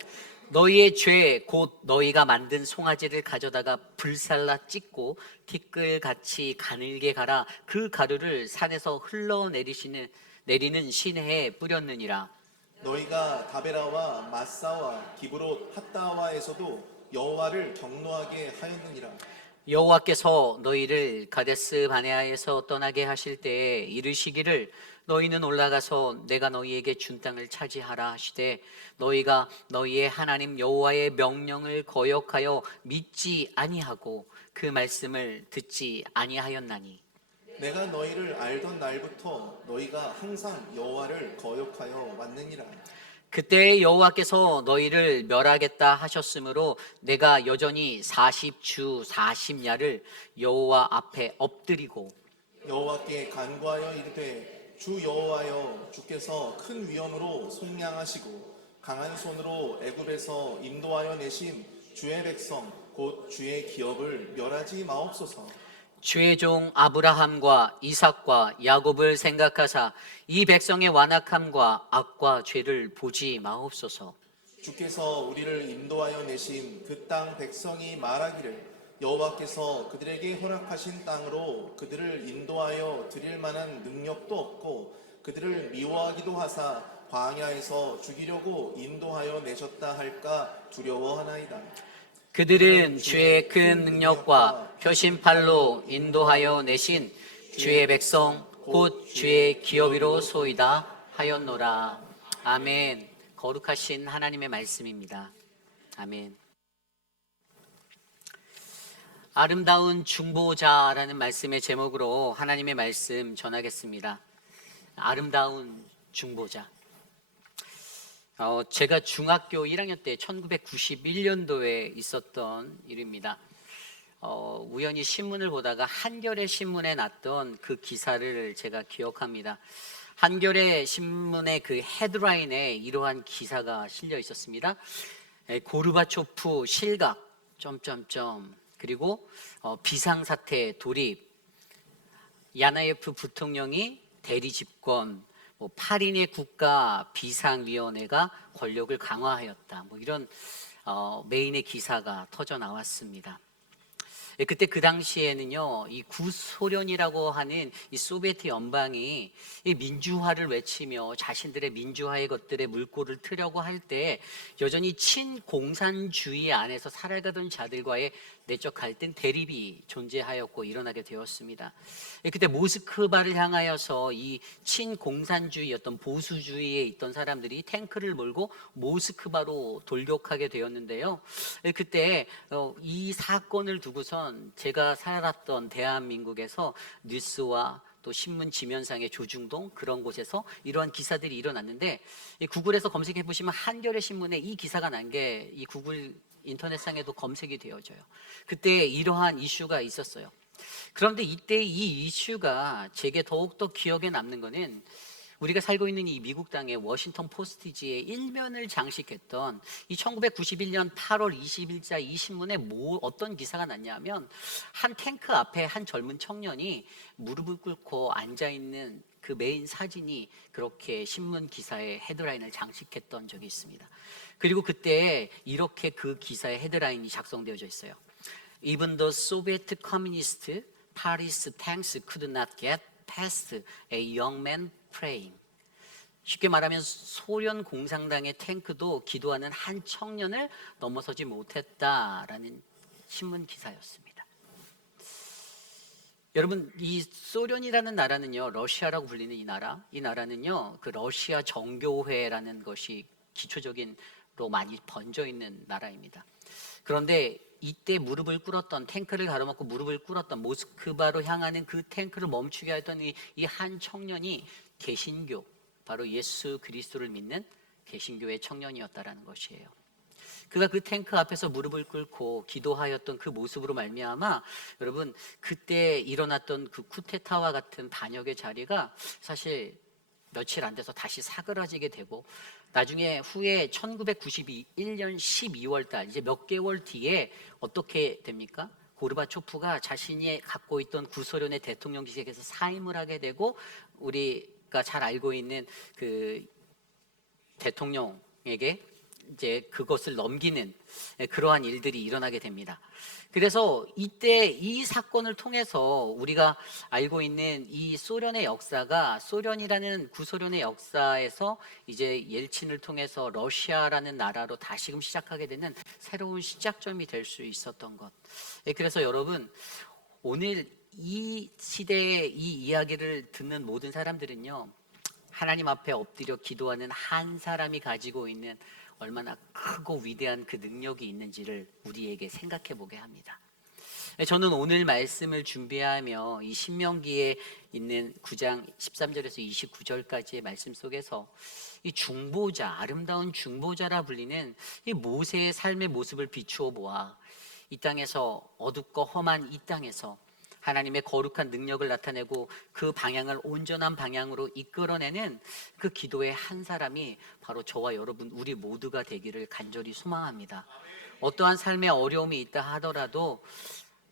너희의 죄 곧 너희가 만든 송아지를 가져다가 불살라 찢고 티끌같이 가늘게 갈아 그 가루를 산에서 내리는 시내에 뿌렸느니라. 너희가 다베라와 마사와 기브롯 핫다와에서도 여호와를 경노하게 하였느니라. 여호와께서 너희를 가데스 바네아에서 떠나게 하실 때에 이르시기를 너희는 올라가서 내가 너희에게 준 땅을 차지하라 하시되 너희가 너희의 하나님 여호와의 명령을 거역하여 믿지 아니하고 그 말씀을 듣지 아니하였나니 내가 너희를 알던 날부터 너희가 항상 여호와를 거역하여 왔느니라. 그때 여호와께서 너희를 멸하겠다 하셨으므로 내가 여전히 40주 40야를 여호와 앞에 엎드리고 여호와께 간구하여 이르되 주 여호와여 주께서 큰 위엄으로 속량하시고 강한 손으로 애굽에서 인도하여 내신 주의 백성 곧 주의 기업을 멸하지 마옵소서. 주의 종 아브라함과 이삭과 야곱을 생각하사 이 백성의 완악함과 악과 죄를 보지 마옵소서. 주께서 우리를 인도하여 내신 그 땅 백성이 말하기를 여호와께서 그들에게 허락하신 땅으로 그들을 인도하여 드릴 만한 능력도 없고 그들을 미워하기도 하사 광야에서 죽이려고 인도하여 내셨다 할까 두려워하나이다. 그들은 주의 큰 능력과 표심팔로 인도하여 내신 주의 백성 곧 주의 기업이로 소이다 하였노라. 아멘. 거룩하신 하나님의 말씀입니다. 아멘. 아름다운 중보자라는 말씀의 제목으로 하나님의 말씀 전하겠습니다. 아름다운 중보자. 제가 중학교 1학년 때 1991년도에 있었던 일입니다. 우연히 신문을 보다가 한겨레 신문에 났던 그 기사를 제가 기억합니다. 한겨레 신문의 그 헤드라인에 이러한 기사가 실려 있었습니다. 고르바초프 실각 점점점 그리고 비상사태 돌입, 야나예프 부통령이 대리 집권, 8인의 국가 비상위원회가 권력을 강화하였다. 이런 메인의 기사가 터져 나왔습니다. 그때 그 당시에는요, 이 구소련이라고 하는 이 소비에트 연방이 이 민주화를 외치며 자신들의 민주화의 것들에 물꼬를 트려고 할 때 여전히 친공산주의 안에서 살아가던 자들과의 내적 갈등 대립이 존재하였고 일어나게 되었습니다. 그때 모스크바를 향하여서 이 친공산주의 어떤 보수주의에 있던 사람들이 탱크를 몰고 모스크바로 돌격하게 되었는데요. 그때 이 사건을 두고선 제가 살았던 대한민국에서 뉴스와 또 신문 지면상의 조중동 그런 곳에서 이러한 기사들이 일어났는데, 이 구글에서 검색해 보시면 한겨레 신문에 이 기사가 난 게 이 구글 인터넷상에도 검색이 되어져요. 그때 이러한 이슈가 있었어요. 그런데 이때 이 이슈가 제게 더욱더 기억에 남는 거는 우리가 살고 있는 이 미국 땅의 워싱턴 포스트지의 일면을 장식했던 이 1991년 8월 20일자 이 신문에 어떤 기사가 났냐면, 한 탱크 앞에 한 젊은 청년이 무릎을 꿇고 앉아있는 그 메인 사진이 그렇게 신문 기사의 헤드라인을 장식했던 적이 있습니다. 그리고 그때 이렇게 그 기사의 헤드라인이 작성되어져 있어요. Even the Soviet Communist Party's tanks could not get past a young man praying. 쉽게 말하면 소련 공산당의 탱크도 기도하는 한 청년을 넘어서지 못했다라는 신문 기사였습니다. 여러분, 이 소련이라는 나라는요, 러시아라고 불리는 이 나라는요, 그 러시아 정교회라는 것이 기초적인로 많이 번져 있는 나라입니다. 그런데 이때 무릎을 꿇었던, 탱크를 가로막고 무릎을 꿇었던, 모스크바로 향하는 그 탱크를 멈추게 했던 이 한 청년이 개신교, 바로 예수 그리스도를 믿는 개신교의 청년이었다라는 것이에요. 그가 그 탱크 앞에서 무릎을 꿇고 기도하였던 그 모습으로 말미암아 여러분, 그때 일어났던 그 쿠데타와 같은 반역의 자리가 사실 며칠 안 돼서 다시 사그라지게 되고, 나중에 후에 1991년 12월 달, 이제 몇 개월 뒤에 어떻게 됩니까? 고르바초프가 자신이 갖고 있던 구소련의 대통령직에서 사임을 하게 되고, 우리가 잘 알고 있는 그 대통령에게 이제 그것을 넘기는 그러한 일들이 일어나게 됩니다. 그래서 이때 이 사건을 통해서 우리가 알고 있는 이 소련의 역사가, 소련이라는 구소련의 역사에서 이제 옐친을 통해서 러시아라는 나라로 다시금 시작하게 되는 새로운 시작점이 될 수 있었던 것. 그래서 여러분, 오늘 이 시대의 이 이야기를 듣는 모든 사람들은요, 하나님 앞에 엎드려 기도하는 한 사람이 가지고 있는 얼마나 크고 위대한 그 능력이 있는지를 우리에게 생각해 보게 합니다. 저는 오늘 말씀을 준비하며 이 신명기에 있는 9장 13절에서 29절까지의 말씀 속에서 이 중보자, 아름다운 중보자라 불리는 이 모세의 삶의 모습을 비추어 보아 이 땅에서 어둡고 험한 이 땅에서 하나님의 거룩한 능력을 나타내고 그 방향을 온전한 방향으로 이끌어내는 그 기도의 한 사람이 바로 저와 여러분, 우리 모두가 되기를 간절히 소망합니다. 어떠한 삶의 어려움이 있다 하더라도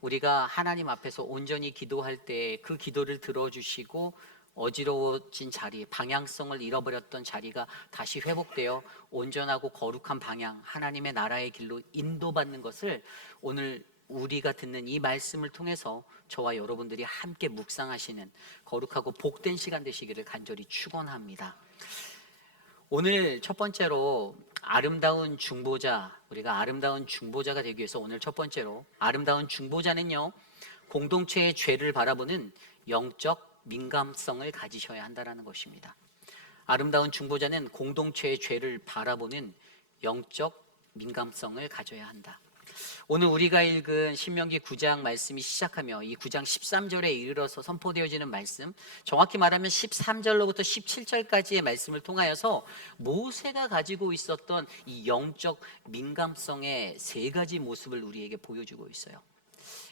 우리가 하나님 앞에서 온전히 기도할 때 그 기도를 들어주시고 어지러워진 자리, 방향성을 잃어버렸던 자리가 다시 회복되어 온전하고 거룩한 방향, 하나님의 나라의 길로 인도받는 것을 오늘 우리가 듣는 이 말씀을 통해서 저와 여러분들이 함께 묵상하시는 거룩하고 복된 시간 되시기를 간절히 축원합니다. 오늘 첫 번째로 아름다운 중보자, 우리가 아름다운 중보자가 되기 위해서 오늘 첫 번째로 아름다운 중보자는요, 공동체의 죄를 바라보는 영적 민감성을 가지셔야 한다는 것입니다. 아름다운 중보자는 공동체의 죄를 바라보는 영적 민감성을 가져야 한다. 오늘 우리가 읽은 신명기 9장 말씀이 시작하며 이 9장 13절에 이르러서 선포되어지는 말씀, 정확히 말하면 13절로부터 17절까지의 말씀을 통하여서 모세가 가지고 있었던 이 영적 민감성의 세 가지 모습을 우리에게 보여주고 있어요.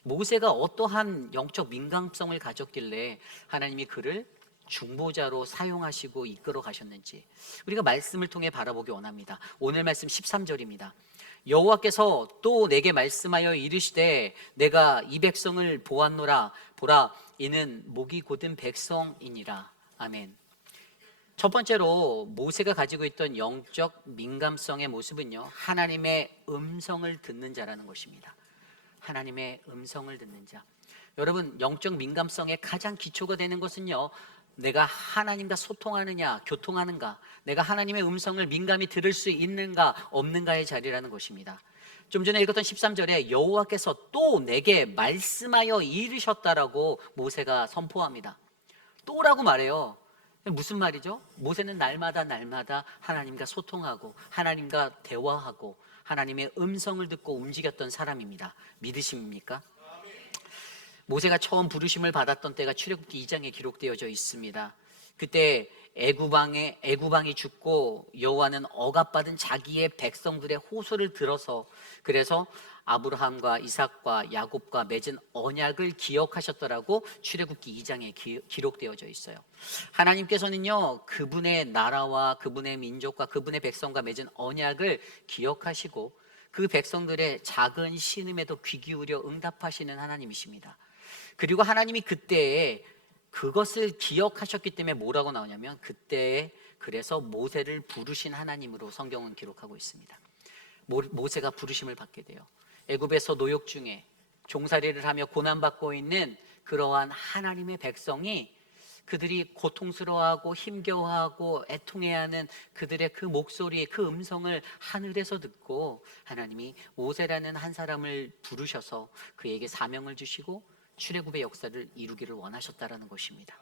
모세가 어떠한 영적 민감성을 가졌길래 하나님이 그를 중보자로 사용하시고 이끌어 가셨는지 우리가 말씀을 통해 바라보기 원합니다. 오늘 말씀 13절입니다. 여호와께서 또 내게 말씀하여 이르시되 내가 이 백성을 보았노라. 보라, 이는 목이 곧은 백성이니라. 아멘. 첫 번째로 모세가 가지고 있던 영적 민감성의 모습은요, 하나님의 음성을 듣는 자라는 것입니다. 하나님의 음성을 듣는 자. 여러분, 영적 민감성의 가장 기초가 되는 것은요, 내가 하나님과 소통하느냐, 교통하는가, 내가 하나님의 음성을 민감히 들을 수 있는가, 없는가의 자리라는 것입니다. 좀 전에 읽었던 13절에 여호와께서 또 내게 말씀하여 이르셨다라고 모세가 선포합니다. 또라고 말해요. 무슨 말이죠? 모세는 날마다 하나님과 소통하고 하나님과 대화하고 하나님의 음성을 듣고 움직였던 사람입니다. 믿으십니까? 모세가 처음 부르심을 받았던 때가 출애굽기 2장에 기록되어져 있습니다. 그때 애구방이 죽고 여호와는 억압받은 자기의 백성들의 호소를 들어서 그래서 아브라함과 이삭과 야곱과 맺은 언약을 기억하셨더라고 출애굽기 2장에 기록되어져 있어요. 하나님께서는요, 그분의 나라와 그분의 민족과 그분의 백성과 맺은 언약을 기억하시고 그 백성들의 작은 신음에도 귀 기울여 응답하시는 하나님이십니다. 그리고 하나님이 그때에 그것을 기억하셨기 때문에 뭐라고 나오냐면 그때에 그래서 모세를 부르신 하나님으로 성경은 기록하고 있습니다. 모세가 부르심을 받게 돼요. 애굽에서 노역 중에 종살이를 하며 고난받고 있는 그러한 하나님의 백성이 그들이 고통스러워하고 힘겨워하고 애통해야 하는 그들의 그 목소리, 그 음성을 하늘에서 듣고 하나님이 모세라는 한 사람을 부르셔서 그에게 사명을 주시고 출애굽의 역사를 이루기를 원하셨다라는 것입니다.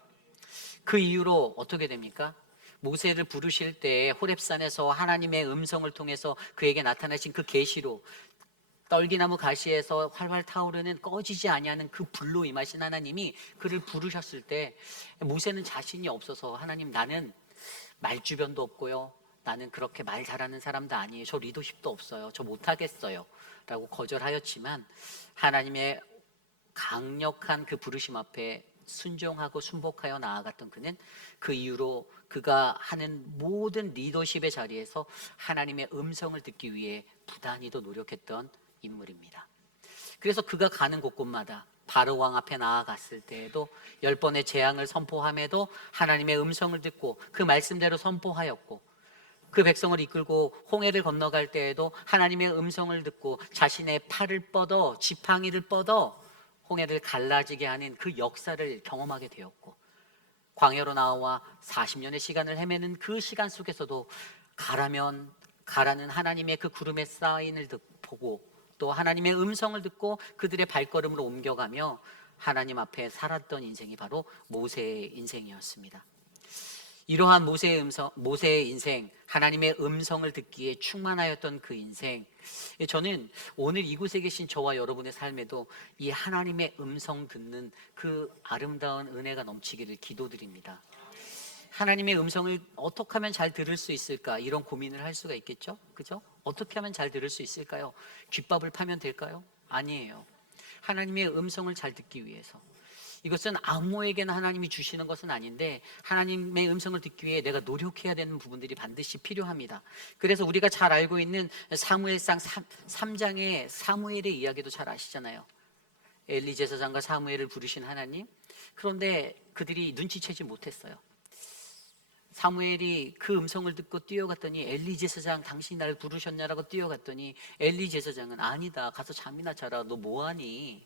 그 이후로 어떻게 됩니까? 모세를 부르실 때 호렙산에서 하나님의 음성을 통해서 그에게 나타나신 그 계시로 떨기나무 가시에서 활활 타오르는 꺼지지 아니하는 그 불로 임하신 하나님이 그를 부르셨을 때 모세는 자신이 없어서 하나님, 나는 말주변도 없고요, 나는 그렇게 말 잘하는 사람도 아니에요, 저 리더십도 없어요, 저 못하겠어요 라고 거절하였지만 하나님의 강력한 그 부르심 앞에 순종하고 순복하여 나아갔던 그는 그 이후로 그가 하는 모든 리더십의 자리에서 하나님의 음성을 듣기 위해 부단히도 노력했던 인물입니다. 그래서 그가 가는 곳곳마다 바로 왕 앞에 나아갔을 때에도 10번의 재앙을 선포함에도 하나님의 음성을 듣고 그 말씀대로 선포하였고, 그 백성을 이끌고 홍해를 건너갈 때에도 하나님의 음성을 듣고 자신의 팔을 뻗어 지팡이를 뻗어 홍해를 갈라지게 하는 그 역사를 경험하게 되었고, 광야로 나와 40년의 시간을 헤매는 그 시간 속에서도 가라면 가라는 하나님의 그 구름의 사인을 보고 또 하나님의 음성을 듣고 그들의 발걸음으로 옮겨가며 하나님 앞에 살았던 인생이 바로 모세의 인생이었습니다. 이러한 모세의 인생, 하나님의 음성을 듣기에 충만하였던 그 인생, 저는 오늘 이곳에 계신 저와 여러분의 삶에도 이 하나님의 음성 듣는 그 아름다운 은혜가 넘치기를 기도드립니다. 하나님의 음성을 어떻게 하면 잘 들을 수 있을까, 이런 고민을 할 수가 있겠죠? 그죠? 어떻게 하면 잘 들을 수 있을까요? 귓밥을 파면 될까요? 아니에요. 하나님의 음성을 잘 듣기 위해서, 이것은 아무에게나 하나님이 주시는 것은 아닌데 하나님의 음성을 듣기 위해 내가 노력해야 되는 부분들이 반드시 필요합니다. 그래서 우리가 잘 알고 있는 사무엘상 3장의 사무엘의 이야기도 잘 아시잖아요. 엘리 제사장과 사무엘을 부르신 하나님, 그런데 그들이 눈치채지 못했어요. 사무엘이 그 음성을 듣고 뛰어갔더니 엘리 제사장, 당신이 나를 부르셨냐라고 뛰어갔더니 엘리 제사장은 아니다, 가서 잠이나 자라, 너 뭐하니?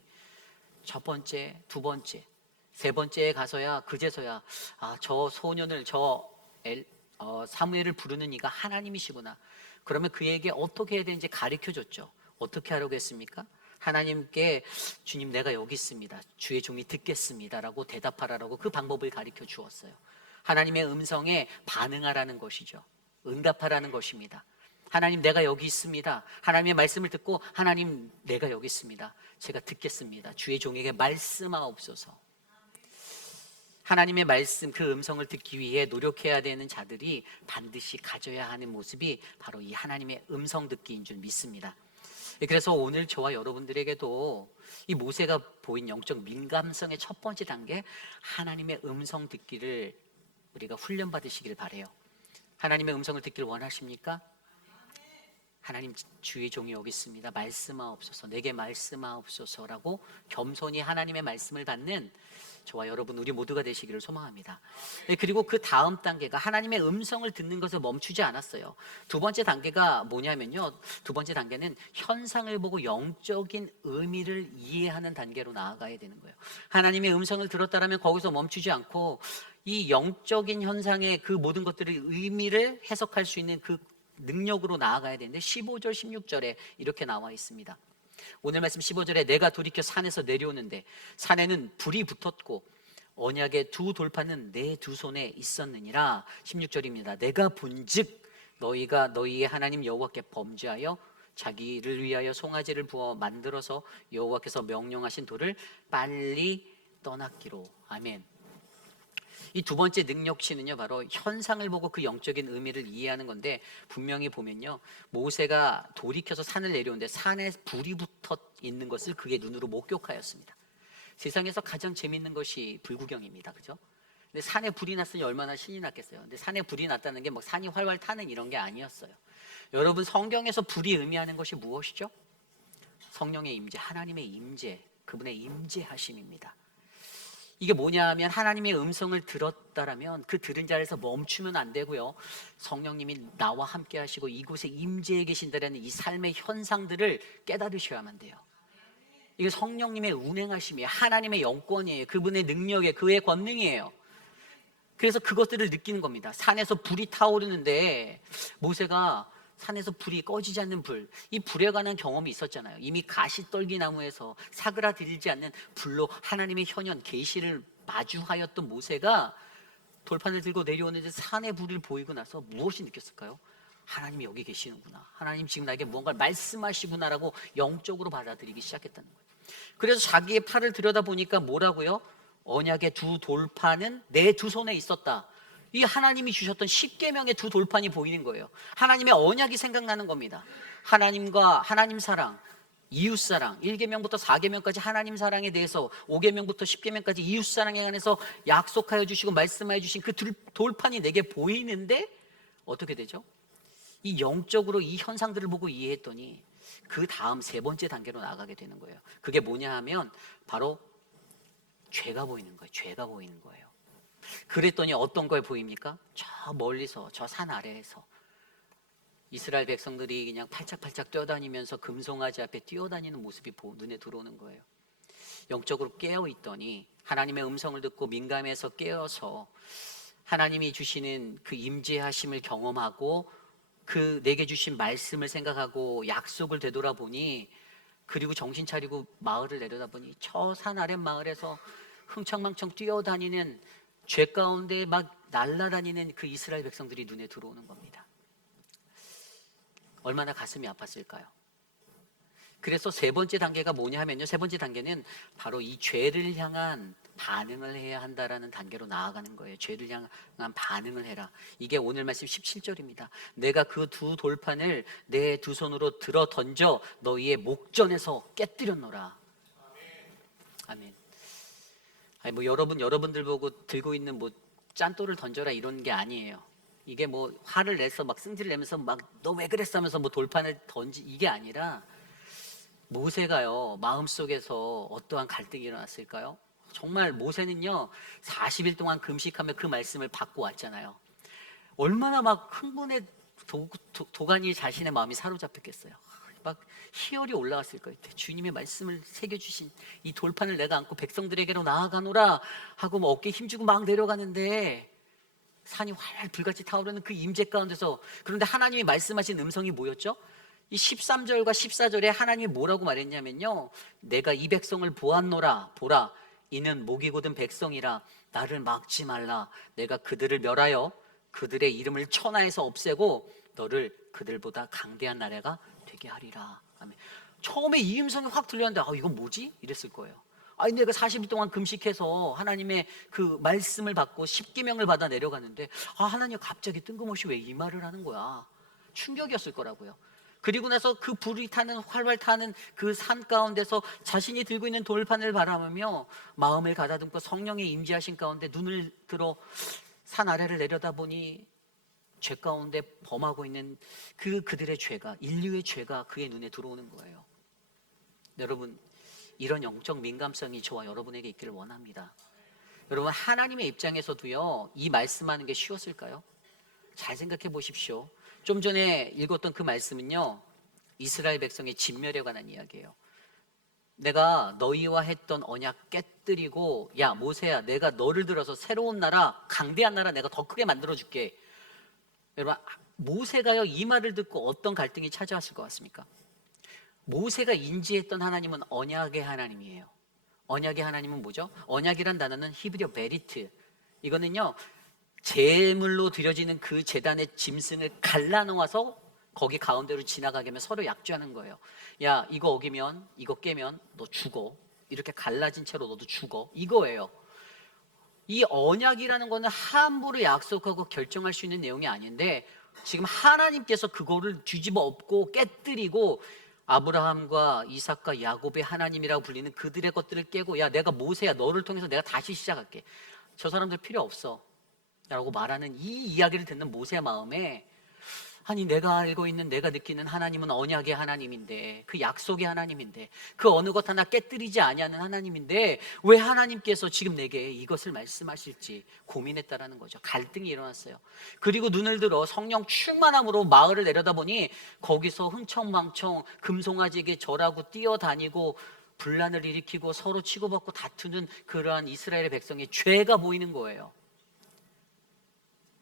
첫 번째, 두 번째, 세 번째에 가서야 그제서야 저 소년을 사무엘을 부르는 이가 하나님이시구나. 그러면 그에게 어떻게 해야 되는지 가르쳐줬죠. 어떻게 하려고 했습니까? 하나님께 주님, 내가 여기 있습니다, 주의 종이 듣겠습니다라고 대답하라고 그 방법을 가르쳐 주었어요. 하나님의 음성에 반응하라는 것이죠. 응답하라는 것입니다. 하나님, 내가 여기 있습니다. 하나님의 말씀을 듣고 하나님, 내가 여기 있습니다, 제가 듣겠습니다, 주의 종에게 말씀하옵소서. 하나님의 말씀, 그 음성을 듣기 위해 노력해야 되는 자들이 반드시 가져야 하는 모습이 바로 이 하나님의 음성 듣기인 줄 믿습니다. 그래서 오늘 저와 여러분들에게도 이 모세가 보인 영적 민감성의 첫 번째 단계, 하나님의 음성 듣기를 우리가 훈련 받으시길 바래요. 하나님의 음성을 듣길 원하십니까? 하나님, 주의 종이 여기 있습니다. 말씀하옵소서, 내게 말씀하옵소서라고 겸손히 하나님의 말씀을 받는 저와 여러분 우리 모두가 되시기를 소망합니다. 그리고 그 다음 단계가 하나님의 음성을 듣는 것을 멈추지 않았어요. 두 번째 단계가 뭐냐면요, 두 번째 단계는 현상을 보고 영적인 의미를 이해하는 단계로 나아가야 되는 거예요. 하나님의 음성을 들었다라면 거기서 멈추지 않고 이 영적인 현상의 그 모든 것들의 의미를 해석할 수 있는 그 능력으로 나아가야 되는데 15절 16절에 이렇게 나와 있습니다. 오늘 말씀 15절에 내가 돌이켜 산에서 내려오는데 산에는 불이 붙었고 언약의 두 돌판은 내 두 손에 있었느니라. 16절입니다. 내가 본즉 너희가 너희의 하나님 여호와께 범죄하여 자기를 위하여 송아지를 부어 만들어서 여호와께서 명령하신 돌을 빨리 떠났기로. 아멘. 이 두 번째 능력치는요, 바로 현상을 보고 그 영적인 의미를 이해하는 건데, 분명히 보면요, 모세가 돌이켜서 산을 내려오는데 산에 불이 붙어 있는 것을 그의 눈으로 목격하였습니다. 세상에서 가장 재밌는 것이 불구경입니다, 그죠? 근데 산에 불이 났으니 얼마나 신이 났겠어요. 근데 산에 불이 났다는 게 막 산이 활활 타는 이런 게 아니었어요. 여러분, 성경에서 불이 의미하는 것이 무엇이죠? 성령의 임재, 하나님의 임재, 그분의 임재하심입니다. 이게 뭐냐 하면 하나님의 음성을 들었다라면 그 들은 자리에서 멈추면 안 되고요, 성령님이 나와 함께 하시고 이곳에 임재해 계신다라는 이 삶의 현상들을 깨달으셔야만 돼요. 이게 성령님의 운행하심이에요. 하나님의 영권이에요. 그분의 능력이에요. 그의 권능이에요. 그래서 그것들을 느끼는 겁니다. 산에서 불이 타오르는데 모세가 산에서 불이 꺼지지 않는 불, 이 불에 관한 경험이 있었잖아요. 이미 가시떨기나무에서 사그라들지 않는 불로 하나님의 현현 계시를 마주하였던 모세가 돌판을 들고 내려오는데 산의 불을 보이고 나서 무엇이 느꼈을까요? 하나님이 여기 계시는구나, 하나님 지금 나에게 무언가를 말씀하시구나라고 영적으로 받아들이기 시작했다는 거예요. 그래서 자기의 팔을 들여다보니까 뭐라고요? 언약의 두 돌판은 내 두 손에 있었다. 이 하나님이 주셨던 10계명의 두 돌판이 보이는 거예요. 하나님의 언약이 생각나는 겁니다. 하나님과 하나님 사랑, 이웃 사랑, 1계명부터 4계명까지 하나님 사랑에 대해서 5계명부터 10계명까지 이웃 사랑에 관해서 약속하여 주시고 말씀하여 주신 그 돌판이 내게 보이는데 어떻게 되죠? 이 영적으로 이 현상들을 보고 이해했더니 그 다음 세 번째 단계로 나가게 되는 거예요. 그게 뭐냐 하면 바로 죄가 보이는 거예요. 죄가 보이는 거예요. 그랬더니 어떤 걸 보입니까? 저 멀리서, 저 산 아래에서 이스라엘 백성들이 그냥 팔짝팔짝 뛰어다니면서 금송아지 앞에 뛰어다니는 모습이 눈에 들어오는 거예요. 영적으로 깨어있더니 하나님의 음성을 듣고 민감해서 깨어서 하나님이 주시는 그 임재하심을 경험하고 그 내게 주신 말씀을 생각하고 약속을 되돌아보니, 그리고 정신 차리고 마을을 내려다보니 저 산 아래 마을에서 흥청망청 뛰어다니는, 죄 가운데 막 날아다니는 그 이스라엘 백성들이 눈에 들어오는 겁니다. 얼마나 가슴이 아팠을까요? 그래서 세 번째 단계가 뭐냐 하면요, 세 번째 단계는 바로 이 죄를 향한 반응을 해야 한다라는 단계로 나아가는 거예요. 죄를 향한 반응을 해라. 이게 오늘 말씀 17절입니다. 내가 그 두 돌판을 내 두 손으로 들어 던져 너희의 목전에서 깨뜨렸노라. 아멘. 아니 뭐 여러분들 보고 들고 있는 뭐 짠돌을 던져라 이런 게 아니에요. 이게 뭐 화를 내서 막 승질을 내면서 막 너 왜 그랬어 하면서 뭐 돌판을 이게 아니라, 모세가요 마음속에서 어떠한 갈등이 일어났을까요? 정말 모세는요 40일 동안 금식하며 그 말씀을 받고 왔잖아요. 얼마나 막 흥분에 도가니 자신의 마음이 사로잡혔겠어요. 막 희열이 올라갔을 거예요. 주님의 말씀을 새겨주신 이 돌판을 내가 안고 백성들에게로 나아가노라 하고 뭐 어깨에 힘주고 막 내려가는데 산이 활활 불같이 타오르는 그 임재 가운데서, 그런데 하나님이 말씀하신 음성이 뭐였죠? 이 13절과 14절에 하나님이 뭐라고 말했냐면요, 내가 이 백성을 보았노라. 보라, 이는 목이 곧은 백성이라. 나를 막지 말라. 내가 그들을 멸하여 그들의 이름을 천하에서 없애고 너를 그들보다 강대한 나라가 되게 하리라. 아멘. 처음에 이 음성이 확 들렸는데 이건 뭐지? 이랬을 거예요. 아니 내가 40일 동안 금식해서 하나님의 그 말씀을 받고 10계명을 받아 내려가는데 하나님 갑자기 뜬금없이 왜 이 말을 하는 거야? 충격이었을 거라고요. 그리고 나서 그 불이 타는 활활 타는 그 산 가운데서 자신이 들고 있는 돌판을 바라보며 마음을 가다듬고 성령의 임재하신 가운데 눈을 들어 산 아래를 내려다보니 죄 가운데 범하고 있는 그들의 죄가, 인류의 죄가 그의 눈에 들어오는 거예요. 여러분, 이런 영적 민감성이 저와 여러분에게 있기를 원합니다. 여러분, 하나님의 입장에서도요, 이 말씀하는 게 쉬웠을까요? 잘 생각해 보십시오. 좀 전에 읽었던 그 말씀은요, 이스라엘 백성의 진멸에 관한 이야기예요. 내가 너희와 했던 언약 깨뜨리고, 야 모세야, 내가 너를 들어서 새로운 나라, 강대한 나라 내가 더 크게 만들어줄게. 여러분, 모세가요 이 말을 듣고 어떤 갈등이 찾아왔을 것 같습니까? 모세가 인지했던 하나님은 언약의 하나님이에요. 언약의 하나님은 뭐죠? 언약이란 단어는 히브리어 베리트. 이거는요, 제물로 드려지는 그 제단의 짐승을 갈라놓아서 거기 가운데로 지나가게 하면 서로 약주하는 거예요. 야, 이거 어기면, 이거 깨면 너 죽어. 이렇게 갈라진 채로 너도 죽어. 이거예요. 이 언약이라는 거는 함부로 약속하고 결정할 수 있는 내용이 아닌데, 지금 하나님께서 그거를 뒤집어 엎고 깨뜨리고 아브라함과 이삭과 야곱의 하나님이라고 불리는 그들의 것들을 깨고, 야 내가 모세야, 너를 통해서 내가 다시 시작할게. 저 사람들 필요 없어 라고 말하는 이 이야기를 듣는 모세의 마음에, 아니 내가 알고 있는, 내가 느끼는 하나님은 언약의 하나님인데, 그 약속의 하나님인데, 그 어느 것 하나 깨뜨리지 아니하는 하나님인데 왜 하나님께서 지금 내게 이것을 말씀하실지 고민했다라는 거죠. 갈등이 일어났어요. 그리고 눈을 들어 성령 충만함으로 마을을 내려다보니 거기서 흥청망청 금송아지에게 절하고 뛰어다니고 분란을 일으키고 서로 치고받고 다투는 그러한 이스라엘의 백성의 죄가 보이는 거예요.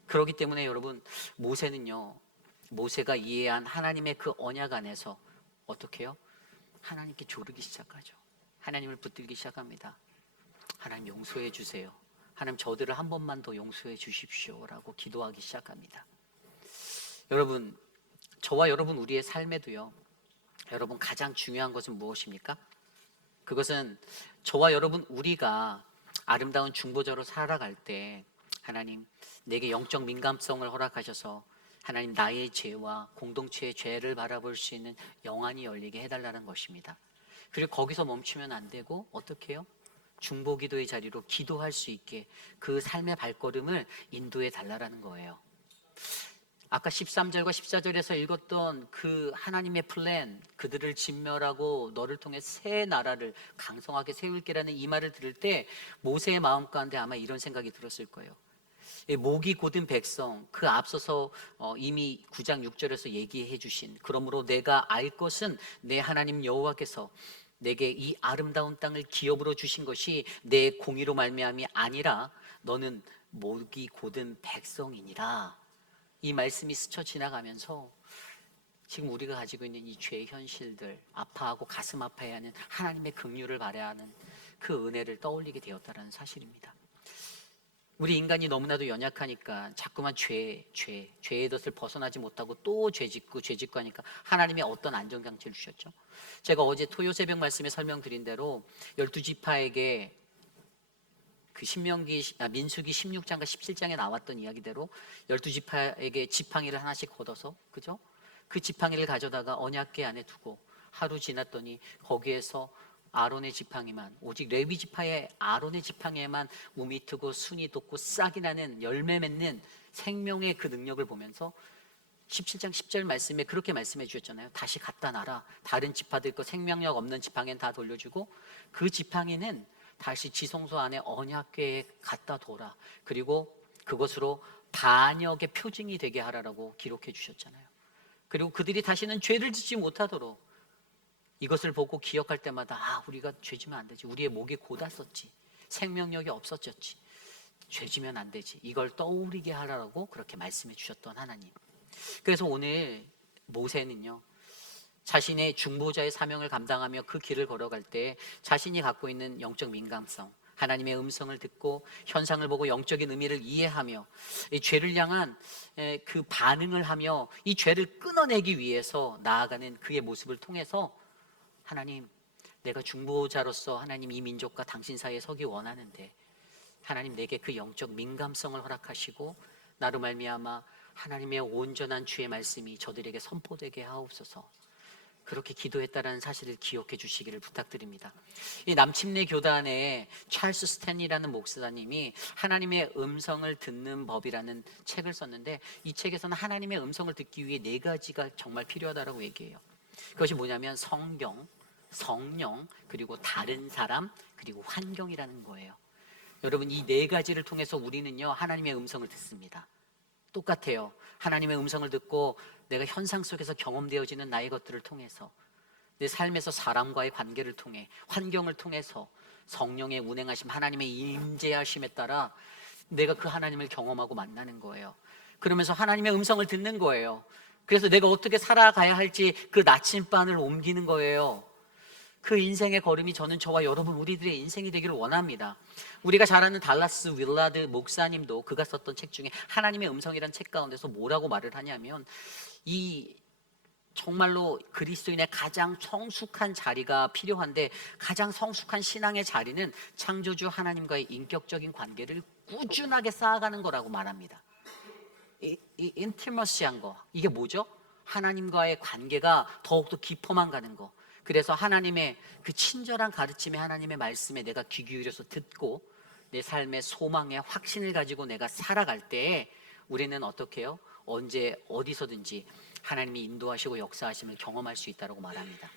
그렇기 때문에 여러분, 모세가 이해한 하나님의 그 언약 안에서 어떻게 해요? 하나님께 조르기 시작하죠. 하나님을 붙들기 시작합니다. 하나님 용서해 주세요. 하나님 저들을 한 번만 더 용서해 주십시오 라고 기도하기 시작합니다. 여러분, 저와 여러분 우리의 삶에도요, 여러분 가장 중요한 것은 무엇입니까? 그것은 저와 여러분 우리가 아름다운 중보자로 살아갈 때 하나님 내게 영적 민감성을 허락하셔서 하나님 나의 죄와 공동체의 죄를 바라볼 수 있는 영안이 열리게 해달라는 것입니다. 그리고 거기서 멈추면 안 되고 어떻게 해요? 중보기도의 자리로 기도할 수 있게 그 삶의 발걸음을 인도해 달라는 거예요. 아까 13절과 14절에서 읽었던 그 하나님의 플랜, 그들을 진멸하고 너를 통해 새 나라를 강성하게 세울게라는 이 말을 들을 때 모세의 마음 가운데 아마 이런 생각이 들었을 거예요. 목이 곧은 백성, 그 앞서서 이미 9장 6절에서 얘기해 주신, 그러므로 내가 알 것은 내 하나님 여호와께서 내게 이 아름다운 땅을 기업으로 주신 것이 내 공의로 말미암이 아니라 너는 목이 곧은 백성이니라. 이 말씀이 스쳐 지나가면서 지금 우리가 가지고 있는 이 죄의 현실들, 아파하고 가슴 아파해하는 하나님의 긍휼을 바라는 그 은혜를 떠올리게 되었다는 사실입니다. 우리 인간이 너무나도 연약하니까 자꾸만 죄의 덫을 벗어나지 못하고 또 죄짓고 하니까 하나님이 어떤 안전장치를 주셨죠? 제가 어제 토요 새벽 말씀에 설명드린 대로 12지파에게 그 민수기 16장과 17장에 나왔던 이야기대로 12지파에게 지팡이를 하나씩 걷어서, 그죠? 그 지팡이를 가져다가 언약궤 안에 두고 하루 지났더니 거기에서 아론의 지팡이만, 오직 레위 지파의 아론의 지팡이에만 우미 트고 순이 돋고 싹이 나는, 열매 맺는 생명의 그 능력을 보면서 17장 10절 말씀에 그렇게 말씀해 주셨잖아요. 다시 갖다 놔라. 다른 지파들 거 생명력 없는 지팡이는 다 돌려주고 그 지팡이는 다시 지성소 안에 언약궤에 갖다 둬라. 그리고 그것으로 반역의 표징이 되게 하라라고 기록해 주셨잖아요. 그리고 그들이 다시는 죄를 짓지 못하도록, 이것을 보고 기억할 때마다 우리가 죄지면 안 되지, 우리의 목이 곧았었지, 생명력이 없어졌지, 죄지면 안 되지, 이걸 떠오르게 하라고 그렇게 말씀해 주셨던 하나님. 그래서 오늘 모세는요, 자신의 중보자의 사명을 감당하며 그 길을 걸어갈 때 자신이 갖고 있는 영적 민감성, 하나님의 음성을 듣고 현상을 보고 영적인 의미를 이해하며 이 죄를 향한 그 반응을 하며 이 죄를 끊어내기 위해서 나아가는 그의 모습을 통해서, 하나님 내가 중보자로서 하나님 이 민족과 당신 사이에 서기 원하는데 하나님 내게 그 영적 민감성을 허락하시고 나로 말미암아 하나님의 온전한 주의 말씀이 저들에게 선포되게 하옵소서. 그렇게 기도했다라는 사실을 기억해 주시기를 부탁드립니다. 이 남침내 교단의 찰스 스탠리라는 목사님이 하나님의 음성을 듣는 법이라는 책을 썼는데, 이 책에서는 하나님의 음성을 듣기 위해 4가지가 정말 필요하다라고 얘기해요. 그것이 뭐냐면 성경, 성령, 그리고 다른 사람, 그리고 환경이라는 거예요. 여러분, 이 4가지를 통해서 우리는요 하나님의 음성을 듣습니다. 똑같아요. 하나님의 음성을 듣고 내가 현상 속에서 경험되어지는 나의 것들을 통해서, 내 삶에서 사람과의 관계를 통해, 환경을 통해서 성령의 운행하심, 하나님의 임재하심에 따라 내가 그 하나님을 경험하고 만나는 거예요. 그러면서 하나님의 음성을 듣는 거예요. 그래서 내가 어떻게 살아가야 할지 그 나침반을 옮기는 거예요. 그 인생의 걸음이 저는 저와 여러분 우리들의 인생이 되기를 원합니다. 우리가 잘 아는 달라스 윌라드 목사님도 그가 썼던 책 중에 하나님의 음성이라는 책 가운데서 뭐라고 말을 하냐면, 이 정말로 그리스도인의 가장 성숙한 자리가 필요한데, 가장 성숙한 신앙의 자리는 창조주 하나님과의 인격적인 관계를 꾸준하게 쌓아가는 거라고 말합니다. 이 인티머시한 거, 이게 뭐죠? 하나님과의 관계가 더욱더 깊어만 가는 거. 그래서 하나님의 그 친절한 가르침에, 하나님의 말씀에 내가 귀 기울여서 듣고 내 삶의 소망에 확신을 가지고 내가 살아갈 때 우리는 어떻게 해요? 언제 어디서든지 하나님이 인도하시고 역사하심을 경험할 수 있다고 말합니다.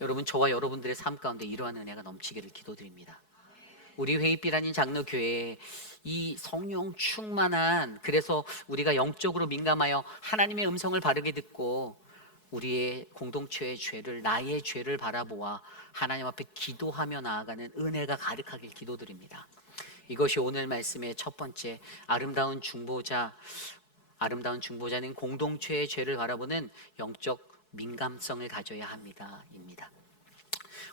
여러분, 저와 여러분들의 삶 가운데 이러한 은혜가 넘치기를 기도드립니다. 우리 회의빛 아닌 장로교회에 이 성령 충만한, 그래서 우리가 영적으로 민감하여 하나님의 음성을 바르게 듣고 우리의 공동체의 죄를, 나의 죄를 바라보아 하나님 앞에 기도하며 나아가는 은혜가 가득하길 기도드립니다. 이것이 오늘 말씀의 첫 번째, 아름다운 중보자. 아름다운 중보자는 공동체의 죄를 바라보는 영적 민감성을 가져야 합니다. 입니다.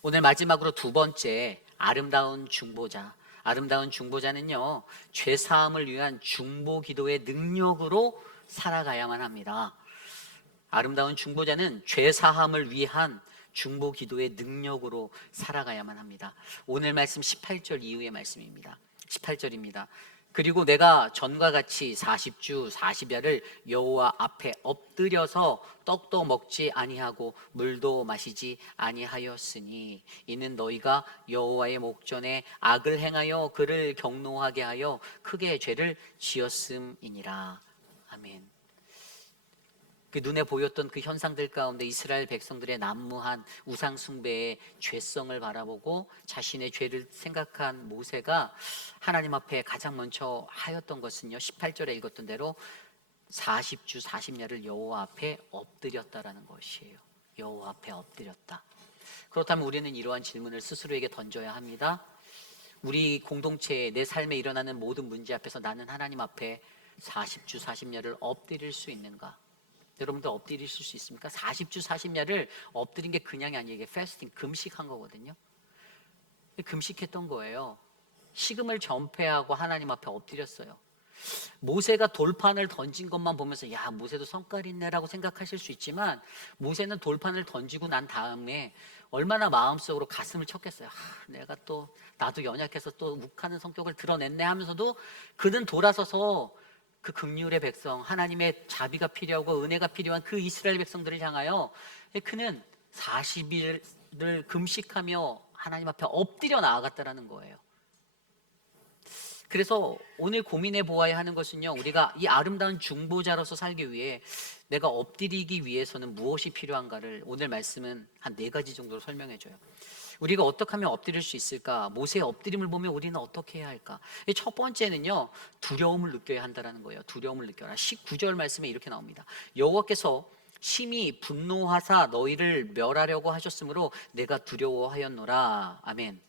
오늘 마지막으로 2번째, 아름다운 중보자. 아름다운 중보자는요, 죄 사함을 위한 중보 기도의 능력으로 살아가야만 합니다. 아름다운 중보자는 죄 사함을 위한 중보 기도의 능력으로 살아가야만 합니다. 오늘 말씀 18절 이후의 말씀입니다. 18절입니다. 그리고 내가 전과 같이 40주 40야를 여호와 앞에 엎드려서 떡도 먹지 아니하고 물도 마시지 아니하였으니 이는 너희가 여호와의 목전에 악을 행하여 그를 경노하게 하여 크게 죄를 지었음이니라. 아멘. 그 눈에 보였던 그 현상들 가운데 이스라엘 백성들의 난무한 우상 숭배의 죄성을 바라보고 자신의 죄를 생각한 모세가 하나님 앞에 가장 먼저 하였던 것은요, 18절에 읽었던 대로 40주 40야를 여호와 앞에 엎드렸다라는 것이에요. 여호와 앞에 엎드렸다. 그렇다면 우리는 이러한 질문을 스스로에게 던져야 합니다. 우리 공동체에, 내 삶에 일어나는 모든 문제 앞에서 나는 하나님 앞에 40주 40야를 엎드릴 수 있는가? 여러분들 엎드리실 수 있습니까? 40주 40야를 엎드린 게 그냥이 아니에요. 이게 패스팅, 금식한 거거든요. 금식했던 거예요. 식음을 전폐하고 하나님 앞에 엎드렸어요. 모세가 돌판을 던진 것만 보면서 야, 모세도 성깔 있네라고 생각하실 수 있지만, 모세는 돌판을 던지고 난 다음에 얼마나 마음속으로 가슴을 쳤겠어요. 내가 또 나도 연약해서 또 욱하는 성격을 드러냈네 하면서도 그는 돌아서서 그 긍휼의 백성, 하나님의 자비가 필요하고 은혜가 필요한 그 이스라엘 백성들을 향하여 그는 40일을 금식하며 하나님 앞에 엎드려 나아갔다라는 거예요. 그래서 오늘 고민해 보아야 하는 것은요, 우리가 이 아름다운 중보자로서 살기 위해 내가 엎드리기 위해서는 무엇이 필요한가를 오늘 말씀은 한 4가지 정도로 설명해 줘요. 우리가 어떻게 하면 엎드릴 수 있을까? 모세의 엎드림을 보면 우리는 어떻게 해야 할까? 첫 번째는요, 두려움을 느껴야 한다는 거예요. 두려움을 느껴라. 19절 말씀에 이렇게 나옵니다. 여호와께서 심히 분노하사 너희를 멸하려고 하셨으므로 내가 두려워하였노라. 아멘.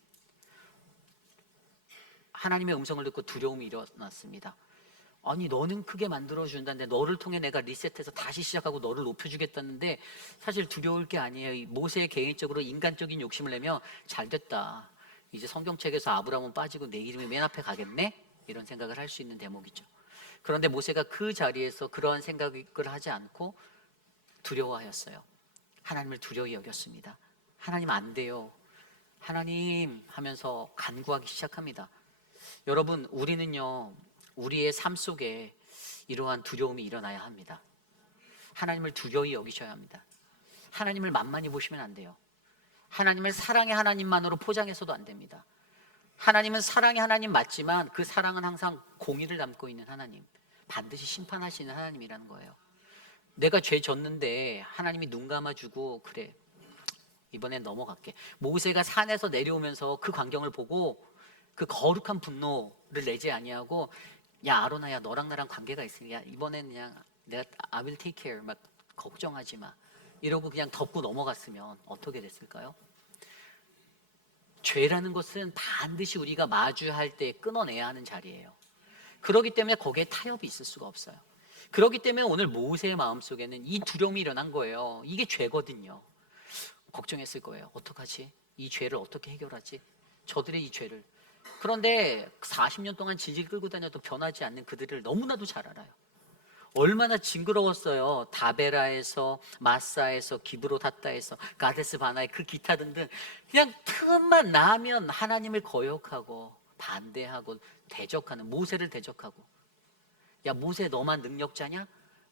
하나님의 음성을 듣고 두려움이 일어났습니다. 아니, 너는 크게 만들어준다는데, 너를 통해 내가 리셋해서 다시 시작하고 너를 높여주겠다는데 사실 두려울 게 아니에요. 모세의 개인적으로 인간적인 욕심을 내며 잘됐다, 이제 성경책에서 아브라함은 빠지고 내 이름이 맨 앞에 가겠네? 이런 생각을 할 수 있는 대목이죠. 그런데 모세가 그 자리에서 그러한 생각을 하지 않고 두려워하였어요. 하나님을 두려워 여겼습니다. 하나님 안 돼요, 하나님 하면서 간구하기 시작합니다. 여러분, 우리는요, 우리의 삶 속에 이러한 두려움이 일어나야 합니다. 하나님을 두려이 여기셔야 합니다. 하나님을 만만히 보시면 안 돼요. 하나님을 사랑의 하나님만으로 포장해서도 안 됩니다. 하나님은 사랑의 하나님 맞지만 그 사랑은 항상 공의를 담고 있는 하나님, 반드시 심판하시는 하나님이라는 거예요. 내가 죄 졌는데 하나님이 눈 감아주고 그래 이번엔 넘어갈게. 모세가 산에서 내려오면서 그 광경을 보고 그 거룩한 분노를 내지 아니하고 야 아로나야 너랑 나랑 관계가 있으니 야 이번엔 그냥 내가 I will take care 막 걱정하지 마 이러고 그냥 덮고 넘어갔으면 어떻게 됐을까요? 죄라는 것은 반드시 우리가 마주할 때 끊어내야 하는 자리예요. 그렇기 때문에 거기에 타협이 있을 수가 없어요. 그렇기 때문에 오늘 모세의 마음속에는 이 두려움이 일어난 거예요. 이게 죄거든요. 걱정했을 거예요. 어떡하지? 이 죄를 어떻게 해결하지? 저들의 이 죄를. 그런데 40년 동안 질질 끌고 다녀도 변하지 않는 그들을 너무나도 잘 알아요. 얼마나 징그러웠어요. 다베라에서, 마사에서, 기브로닷다에서, 가데스 바나에 그 기타 등등 그냥 틈만 나면 하나님을 거역하고 반대하고 대적하는 모세를 대적하고 야 모세 너만 능력자냐?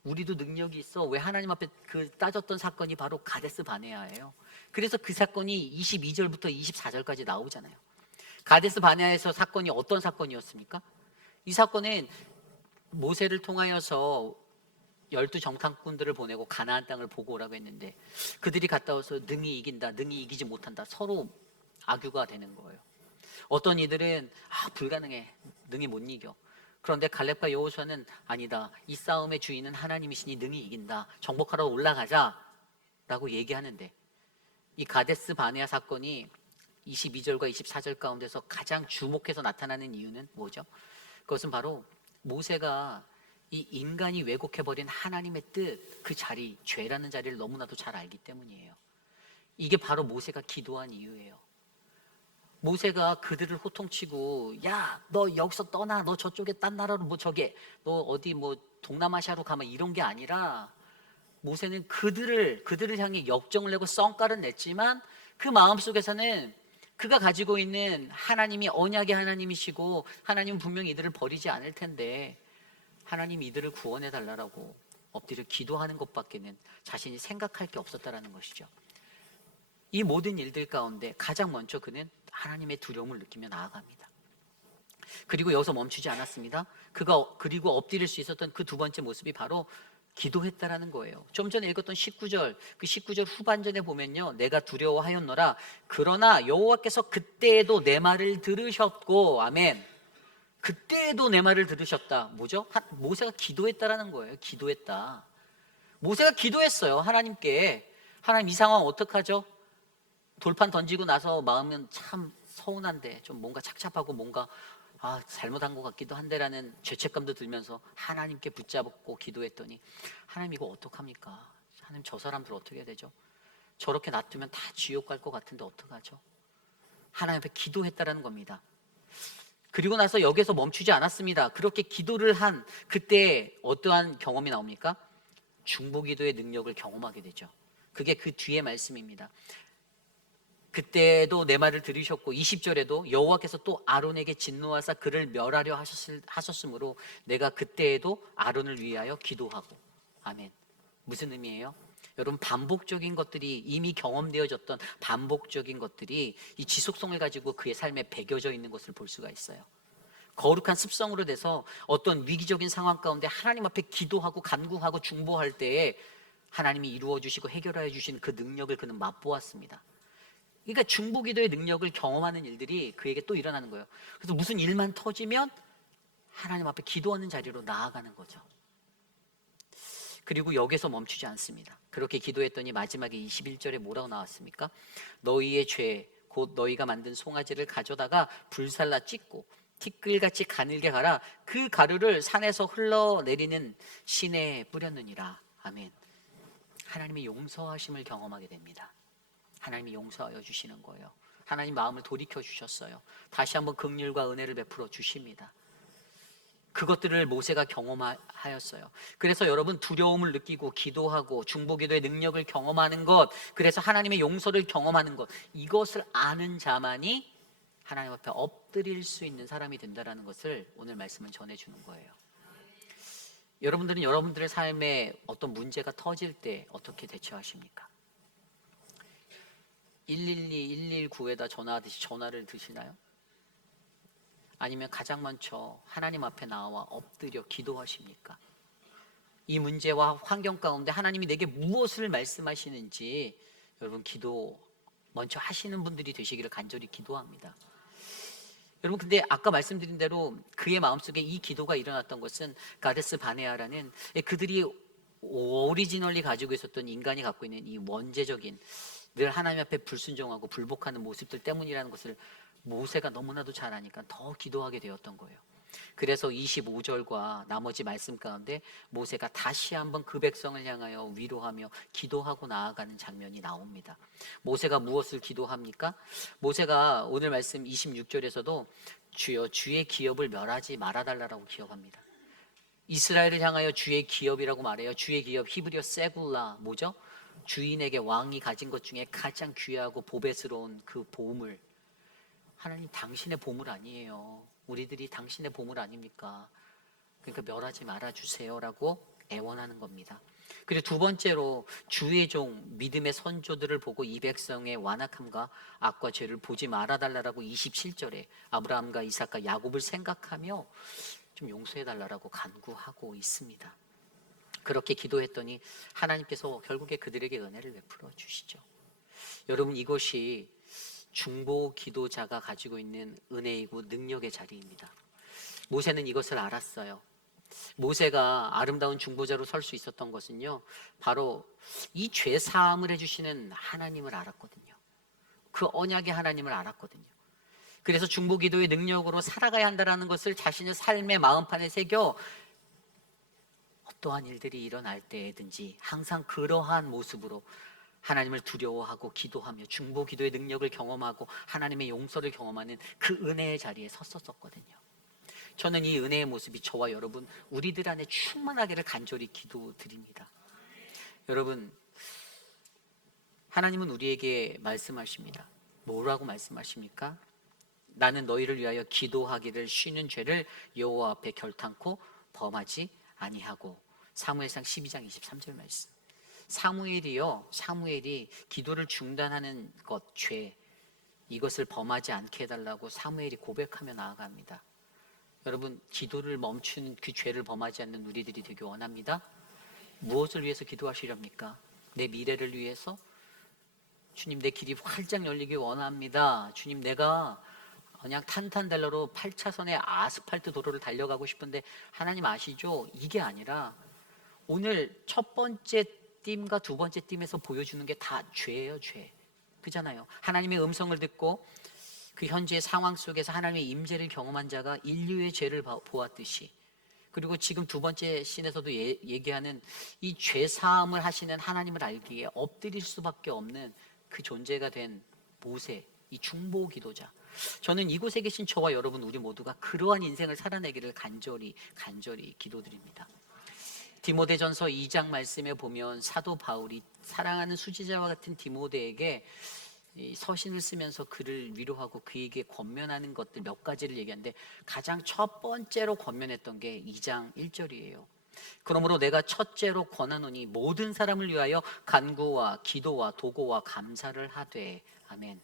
우리도 능력이 있어. 왜 하나님 앞에 그 따졌던 사건이 바로 가데스 바네아예요. 그래서 그 사건이 22절부터 24절까지 나오잖아요. 가데스 바네아에서 사건이 어떤 사건이었습니까? 이 사건은 모세를 통하여서 12 정탐꾼들을 보내고 가나안 땅을 보고 오라고 했는데 그들이 갔다 와서 능히 이긴다, 능히 이기지 못한다 서로 악유가 되는 거예요. 어떤 이들은 불가능해, 능히 못 이겨. 그런데 갈렙과 여호수아는 아니다, 이 싸움의 주인은 하나님이시니 능히 이긴다, 정복하러 올라가자 라고 얘기하는데 이 가데스 바네아 사건이 22절과 24절 가운데서 가장 주목해서 나타나는 이유는 뭐죠? 그것은 바로 모세가 이 인간이 왜곡해버린 하나님의 뜻, 그 자리, 죄라는 자리를 너무나도 잘 알기 때문이에요. 이게 바로 모세가 기도한 이유예요. 모세가 그들을 호통치고 야 너 여기서 떠나, 너 저쪽에 딴 나라로 뭐 저게 너 어디 뭐 동남아시아로 가면 이런 게 아니라 모세는 그들을 향해 역정을 내고 썽깔을 냈지만 그 마음속에서는 그가 가지고 있는 하나님이 언약의 하나님이시고 하나님은 분명히 이들을 버리지 않을 텐데 하나님이 이들을 구원해 달라고 엎드려 기도하는 것밖에는 자신이 생각할 게 없었다라는 것이죠. 이 모든 일들 가운데 가장 먼저 그는 하나님의 두려움을 느끼며 나아갑니다. 그리고 여기서 멈추지 않았습니다. 그가 그리고 엎드릴 수 있었던 그 두 번째 모습이 바로 기도했다라는 거예요. 좀 전에 읽었던 19절, 그 19절 후반전에 보면요, 내가 두려워하였노라. 그러나 여호와께서 그때에도 내 말을 들으셨고, 아멘. 그때에도 내 말을 들으셨다. 뭐죠? 모세가 기도했다라는 거예요. 기도했다. 모세가 기도했어요. 하나님께. 하나님 이 상황 어떡하죠? 돌판 던지고 나서 마음은 참 서운한데 좀 뭔가 착잡하고 뭔가 잘못한 것 같기도 한데라는 죄책감도 들면서 하나님께 붙잡고 기도했더니 하나님 이거 어떡합니까? 하나님 저 사람들 어떻게 해야 되죠? 저렇게 놔두면 다 지옥 갈 것 같은데 어떡하죠? 하나님 앞에 기도했다라는 겁니다. 그리고 나서 여기서 멈추지 않았습니다. 그렇게 기도를 한 그때 어떠한 경험이 나옵니까? 중보기도의 능력을 경험하게 되죠. 그게 그 뒤의 말씀입니다. 그때도 내 말을 들으셨고 20절에도 여호와께서 또 아론에게 진노하사 그를 멸하려 하셨으므로 내가 그때에도 아론을 위하여 기도하고. 아멘. 무슨 의미예요? 여러분 반복적인 것들이 이미 경험되어졌던 반복적인 것들이 이 지속성을 가지고 그의 삶에 배겨져 있는 것을 볼 수가 있어요. 거룩한 습성으로 돼서 어떤 위기적인 상황 가운데 하나님 앞에 기도하고 간구하고 중보할 때에 하나님이 이루어 주시고 해결하여 주신 그 능력을 그는 맛보았습니다. 그러니까 중보기도의 능력을 경험하는 일들이 그에게 또 일어나는 거예요. 그래서 무슨 일만 터지면 하나님 앞에 기도하는 자리로 나아가는 거죠. 그리고 여기서 멈추지 않습니다. 그렇게 기도했더니 마지막에 21절에 뭐라고 나왔습니까? 너희의 죄 곧 너희가 만든 송아지를 가져다가 불살라 찢고 티끌같이 가늘게 갈아 그 가루를 산에서 흘러내리는 시내에 뿌렸느니라. 아멘. 하나님의 용서하심을 경험하게 됩니다. 하나님이 용서하여 주시는 거예요. 하나님 마음을 돌이켜 주셨어요. 다시 한번 긍휼과 은혜를 베풀어 주십니다. 그것들을 모세가 경험하였어요. 그래서 여러분 두려움을 느끼고 기도하고 중보기도의 능력을 경험하는 것, 그래서 하나님의 용서를 경험하는 것, 이것을 아는 자만이 하나님 앞에 엎드릴 수 있는 사람이 된다는 것을 오늘 말씀은 전해주는 거예요. 여러분들은 여러분들의 삶에 어떤 문제가 터질 때 어떻게 대처하십니까? 112, 119에다 전화하듯이 전화를 드시나요? 아니면 가장 먼저 하나님 앞에 나와 엎드려 기도하십니까? 이 문제와 환경 가운데 하나님이 내게 무엇을 말씀하시는지 여러분 기도 먼저 하시는 분들이 되시기를 간절히 기도합니다. 여러분 근데 아까 말씀드린 대로 그의 마음속에 이 기도가 일어났던 것은 가데스 바네아라는 그들이 오리지널리 가지고 있었던 인간이 갖고 있는 이 원죄적인 늘 하나님 앞에 불순종하고 불복하는 모습들 때문이라는 것을 모세가 너무나도 잘 아니까 더 기도하게 되었던 거예요. 그래서 25절과 나머지 말씀 가운데 모세가 다시 한번 그 백성을 향하여 위로하며 기도하고 나아가는 장면이 나옵니다. 모세가 무엇을 기도합니까? 모세가 오늘 말씀 26절에서도 주여 주의 기업을 멸하지 말아달라고 기업합니다. 이스라엘을 향하여 주의 기업이라고 말해요. 주의 기업 히브리어 세굴라 뭐죠? 주인에게 왕이 가진 것 중에 가장 귀하고 보배스러운 그 보물. 하나님 당신의 보물 아니에요. 우리들이 당신의 보물 아닙니까? 그러니까 멸하지 말아주세요라고 애원하는 겁니다. 그리고 두 번째로 주의 종 믿음의 선조들을 보고 이 백성의 완악함과 악과 죄를 보지 말아달라고 27절에 아브라함과 이삭과 야곱을 생각하며 좀 용서해달라고 간구하고 있습니다. 그렇게 기도했더니 하나님께서 결국에 그들에게 은혜를 베풀어 주시죠. 여러분 이것이 중보 기도자가 가지고 있는 은혜이고 능력의 자리입니다. 모세는 이것을 알았어요. 모세가 아름다운 중보자로 설 수 있었던 것은요, 바로 이 죄 사함을 해주시는 하나님을 알았거든요. 그 언약의 하나님을 알았거든요. 그래서 중보 기도의 능력으로 살아가야 한다는 것을 자신의 삶의 마음판에 새겨 어떠한 일들이 일어날 때든지 항상 그러한 모습으로 하나님을 두려워하고 기도하며 중보 기도의 능력을 경험하고 하나님의 용서를 경험하는 그 은혜의 자리에 섰었거든요. 저는 이 은혜의 모습이 저와 여러분 우리들 안에 충만하기를 간절히 기도드립니다. 여러분 하나님은 우리에게 말씀하십니다. 뭐라고 말씀하십니까? 나는 너희를 위하여 기도하기를 쉬는 죄를 여호와 앞에 결탄코 범하지 아니하고. 사무엘상 12장 23절 말씀. 사무엘이 기도를 중단하는 것, 죄, 이것을 범하지 않게 해달라고 사무엘이 고백하며 나아갑니다. 여러분 기도를 멈추는 그 죄를 범하지 않는 우리들이 되기 원합니다. 무엇을 위해서 기도하시렵니까? 내 미래를 위해서? 주님 내 길이 활짝 열리기 원합니다. 주님 내가 그냥 탄탄달러로 8차선의 아스팔트 도로를 달려가고 싶은데 하나님 아시죠? 이게 아니라 오늘 첫 번째 띠임과 두 번째 띠임에서 보여주는 게 다 죄예요. 죄. 그잖아요. 하나님의 음성을 듣고 그 현재의 상황 속에서 하나님의 임재를 경험한 자가 인류의 죄를 보았듯이, 그리고 지금 두 번째 씬에서도 얘기하는 이 죄 사함을 하시는 하나님을 알기에 엎드릴 수밖에 없는 그 존재가 된 모세, 이 중보 기도자. 저는 이곳에 계신 저와 여러분 우리 모두가 그러한 인생을 살아내기를 간절히 기도드립니다. 디모데전서 2장 말씀에 보면 사도 바울이 사랑하는 수지자와 같은 디모데에게 서신을 쓰면서 그를 위로하고 그에게 권면하는 것들 몇 가지를 얘기하는데 가장 첫 번째로 권면했던 게 2장 1절이에요. 그러므로 내가 첫째로 권하노니 모든 사람을 위하여 간구와 기도와 도고와 감사를 하되. 아멘.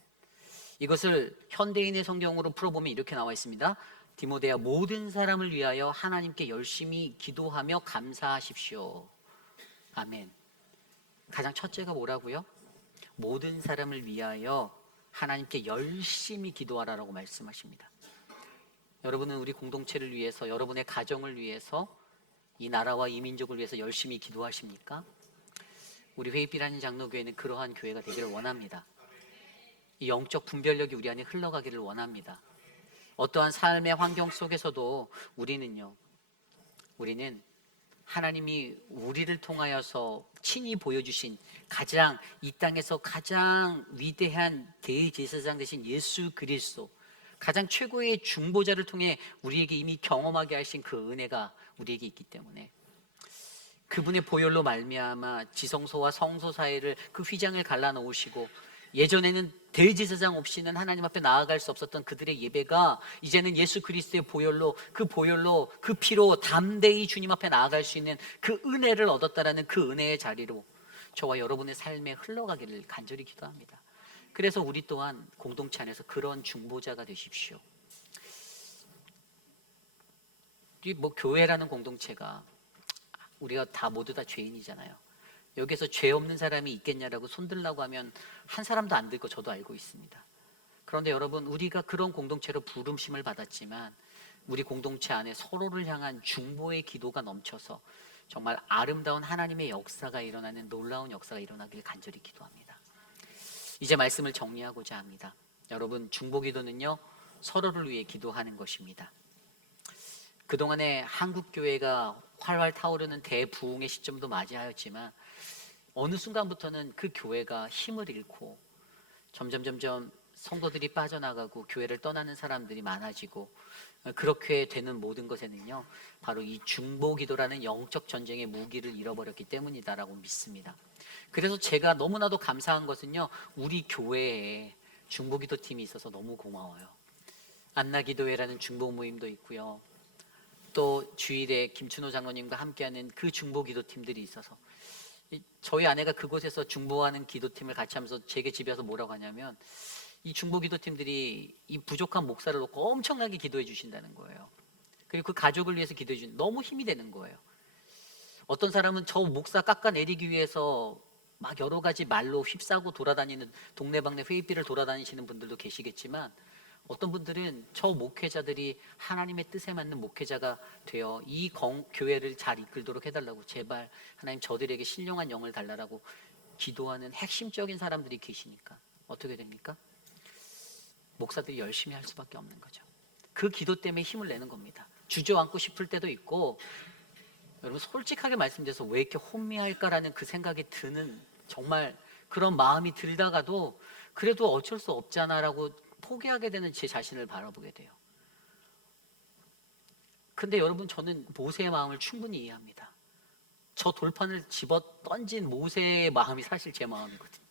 이것을 현대인의 성경으로 풀어보면 이렇게 나와 있습니다. 디모데야 모든 사람을 위하여 하나님께 열심히 기도하며 감사하십시오. 아멘. 가장 첫째가 뭐라고요? 모든 사람을 위하여 하나님께 열심히 기도하라라고 말씀하십니다. 여러분은 우리 공동체를 위해서, 여러분의 가정을 위해서, 이 나라와 이 민족을 위해서 열심히 기도하십니까? 우리 회입비라는 장로교회는 그러한 교회가 되기를 원합니다. 이 영적 분별력이 우리 안에 흘러가기를 원합니다. 어떠한 삶의 환경 속에서도 우리는 하나님이 우리를 통하여서 친히 보여주신 가장 이 땅에서 가장 위대한 대제사장 되신 예수 그리스도, 가장 최고의 중보자를 통해 우리에게 이미 경험하게 하신 그 은혜가 우리에게 있기 때문에 그분의 보혈로 말미암아 지성소와 성소 사이를 그 휘장을 갈라놓으시고, 예전에는 대제사장 없이는 하나님 앞에 나아갈 수 없었던 그들의 예배가 이제는 예수 그리스도의 보혈로, 그 피로 담대히 주님 앞에 나아갈 수 있는 그 은혜를 얻었다라는 그 은혜의 자리로 저와 여러분의 삶에 흘러가기를 간절히 기도합니다. 그래서 우리 또한 공동체 안에서 그런 중보자가 되십시오. 이 뭐 교회라는 공동체가 우리가 다 모두 다 죄인이잖아요. 여기서 죄 없는 사람이 있겠냐라고 손들라고 하면 한 사람도 안 들 거 저도 알고 있습니다. 그런데 여러분, 우리가 그런 공동체로 부름심을 받았지만 우리 공동체 안에 서로를 향한 중보의 기도가 넘쳐서 정말 아름다운 하나님의 역사가 일어나는 놀라운 역사가 일어나길 간절히 기도합니다. 이제 말씀을 정리하고자 합니다. 여러분, 중보 기도는요, 서로를 위해 기도하는 것입니다. 그동안에 한국교회가 활활 타오르는 대부흥의 시점도 맞이하였지만 어느 순간부터는 그 교회가 힘을 잃고 점점 성도들이 빠져나가고 교회를 떠나는 사람들이 많아지고, 그렇게 되는 모든 것에는요, 바로 이 중보기도라는 영적 전쟁의 무기를 잃어버렸기 때문이다라고 믿습니다. 그래서 제가 너무나도 감사한 것은요, 우리 교회에 중보기도팀이 있어서 너무 고마워요. 안나기도회라는 중보 모임도 있고요, 또 주일에 김춘호 장로님과 함께하는 그 중보기도팀들이 있어서, 저희 아내가 그곳에서 중보하는 기도팀을 같이 하면서 제게 집에서 뭐라고 하냐면, 이 중보기도팀들이 이 부족한 목사를 놓고 엄청나게 기도해 주신다는 거예요. 그리고 그 가족을 위해서 기도해 주신, 너무 힘이 되는 거예요. 어떤 사람은 저 목사 깎아내리기 위해서 막 여러 가지 말로 휩싸고 돌아다니는, 동네방네 회의비를 돌아다니시는 분들도 계시겠지만, 어떤 분들은 저 목회자들이 하나님의 뜻에 맞는 목회자가 되어 이 교회를 잘 이끌도록 해달라고, 제발 하나님 저들에게 신령한 영을 달라라고 기도하는 핵심적인 사람들이 계시니까 어떻게 됩니까? 목사들이 열심히 할 수밖에 없는 거죠. 그 기도 때문에 힘을 내는 겁니다. 주저앉고 싶을 때도 있고, 여러분 솔직하게 말씀드려서 왜 이렇게 혼미할까라는 그 생각이 드는, 정말 그런 마음이 들다가도 그래도 어쩔 수 없잖아라고 포기하게 되는 제 자신을 바라보게 돼요. 근데 여러분, 저는 모세의 마음을 충분히 이해합니다. 저 돌판을 집어 던진 모세의 마음이 사실 제 마음이거든요.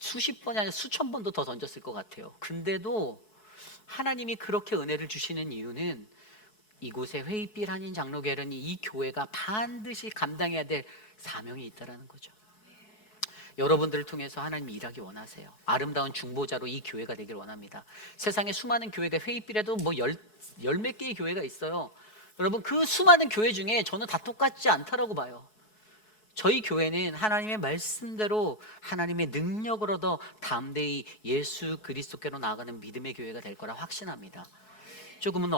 수십 번이 아니라 수천 번도 더 던졌을 것 같아요. 근데도 하나님이 그렇게 은혜를 주시는 이유는 이곳에 회의빌 한인 장로교회는 이 교회가 반드시 감당해야 될 사명이 있다는 거죠. 여러분들을 통해서 하나님이 일하기 원하세요. 아름다운 중보자로 이 교회가 되길 원합니다. 세상에 수많은 교회가 회의빌에도 뭐 열 몇 개의 교회가 있어요. 여러분, 그 수많은 교회 중에 저는 다 똑같지 않다라고 봐요. 저희 교회는 하나님의 말씀대로 하나님의 능력으로도 담대히 예수 그리스도께로 나아가는 믿음의 교회가 될 거라 확신합니다. 조금은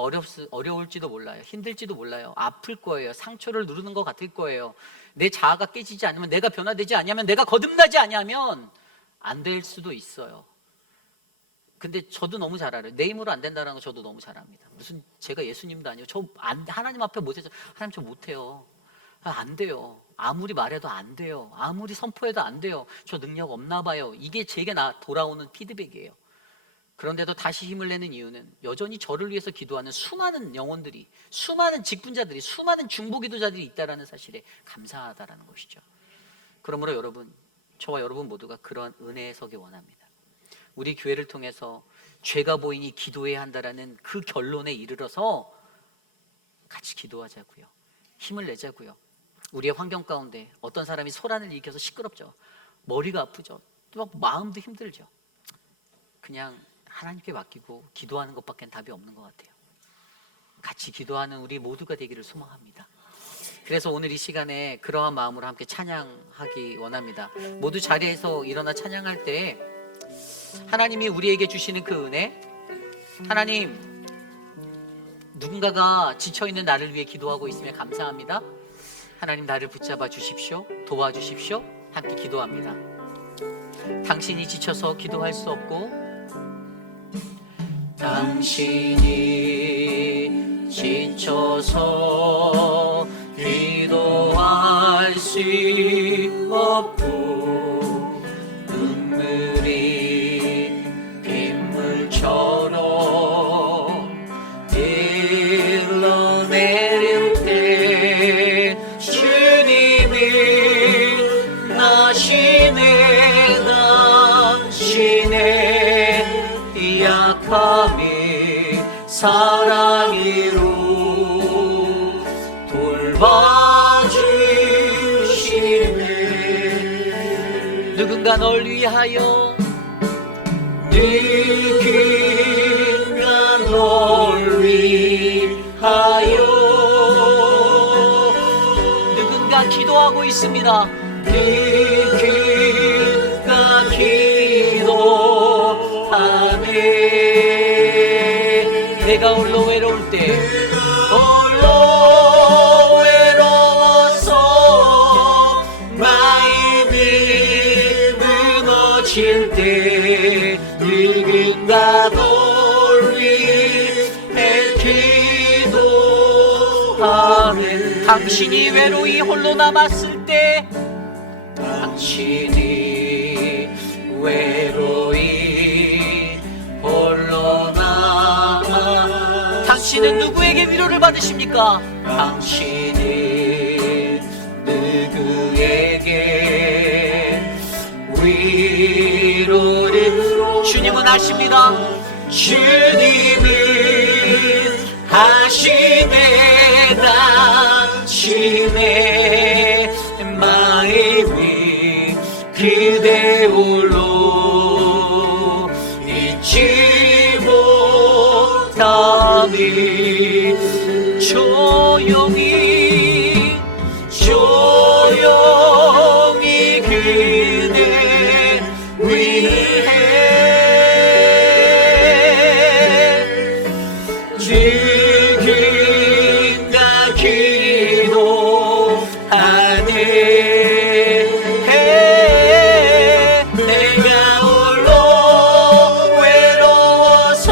어려울지도 몰라요. 힘들지도 몰라요. 아플 거예요. 상처를 누르는 것 같을 거예요. 내 자아가 깨지지 않으면, 내가 변화되지 않으면, 내가 거듭나지 않으면 안 될 수도 있어요. 근데 저도 너무 잘 알아요. 내 힘으로 안 된다는 거 저도 너무 잘 압니다. 무슨 제가 예수님도 아니에요. 하나님 앞에 못해서, 하나님 저 못해요. 안 돼요. 아무리 말해도 안 돼요. 아무리 선포해도 안 돼요. 저 능력 없나 봐요. 이게 제게 돌아오는 피드백이에요. 그런데도 다시 힘을 내는 이유는 여전히 저를 위해서 기도하는 수많은 영혼들이, 수많은 직분자들이, 수많은 중보기도자들이 있다는 사실에 감사하다라는 것이죠. 그러므로 여러분, 저와 여러분 모두가 그런 은혜에 서기 원합니다. 우리 교회를 통해서 죄가 보이니 기도해야 한다라는 그 결론에 이르러서 같이 기도하자고요. 힘을 내자고요. 우리의 환경 가운데 어떤 사람이 소란을 일으켜서 시끄럽죠. 머리가 아프죠. 또 마음도 힘들죠. 그냥 하나님께 맡기고 기도하는 것밖엔 답이 없는 것 같아요. 같이 기도하는 우리 모두가 되기를 소망합니다. 그래서 오늘 이 시간에 그러한 마음으로 함께 찬양하기 원합니다. 모두 자리에서 일어나 찬양할 때 하나님이 우리에게 주시는 그 은혜, 하나님, 누군가가 지쳐있는 나를 위해 기도하고 있으며 감사합니다. 하나님, 나를 붙잡아 주십시오. 도와주십시오. 함께 기도합니다. 당신이 지쳐서 기도할 수 없고, 당신이 지쳐서 기도할 수 없고, 눈물이 빗물처럼 흘러내릴 때 주님이 나시네, 당신의 약함이 사랑으로 돌봐주시네. 누군가 널 위하여 누군가 널 위하여 누군가 기도하고 있습니다. 누군가 기도하네. 내가 홀로 외로울 때 홀로 외로워서 마음이 무너질 때 누군가 널 위해 기도하네. 당신이 외로이 홀로 남았을 때 당신이 외로이 홀로 남아 당신은 누구에게 위로를 받으십니까? 당신은 누구에게 위로를 주님은 아십니다. 주님은 아시네. 당신의 마음이 그대 홀로 잊지 못하니 조용히 그대 위해 누군가 기도하네. 내가 홀로 외로워서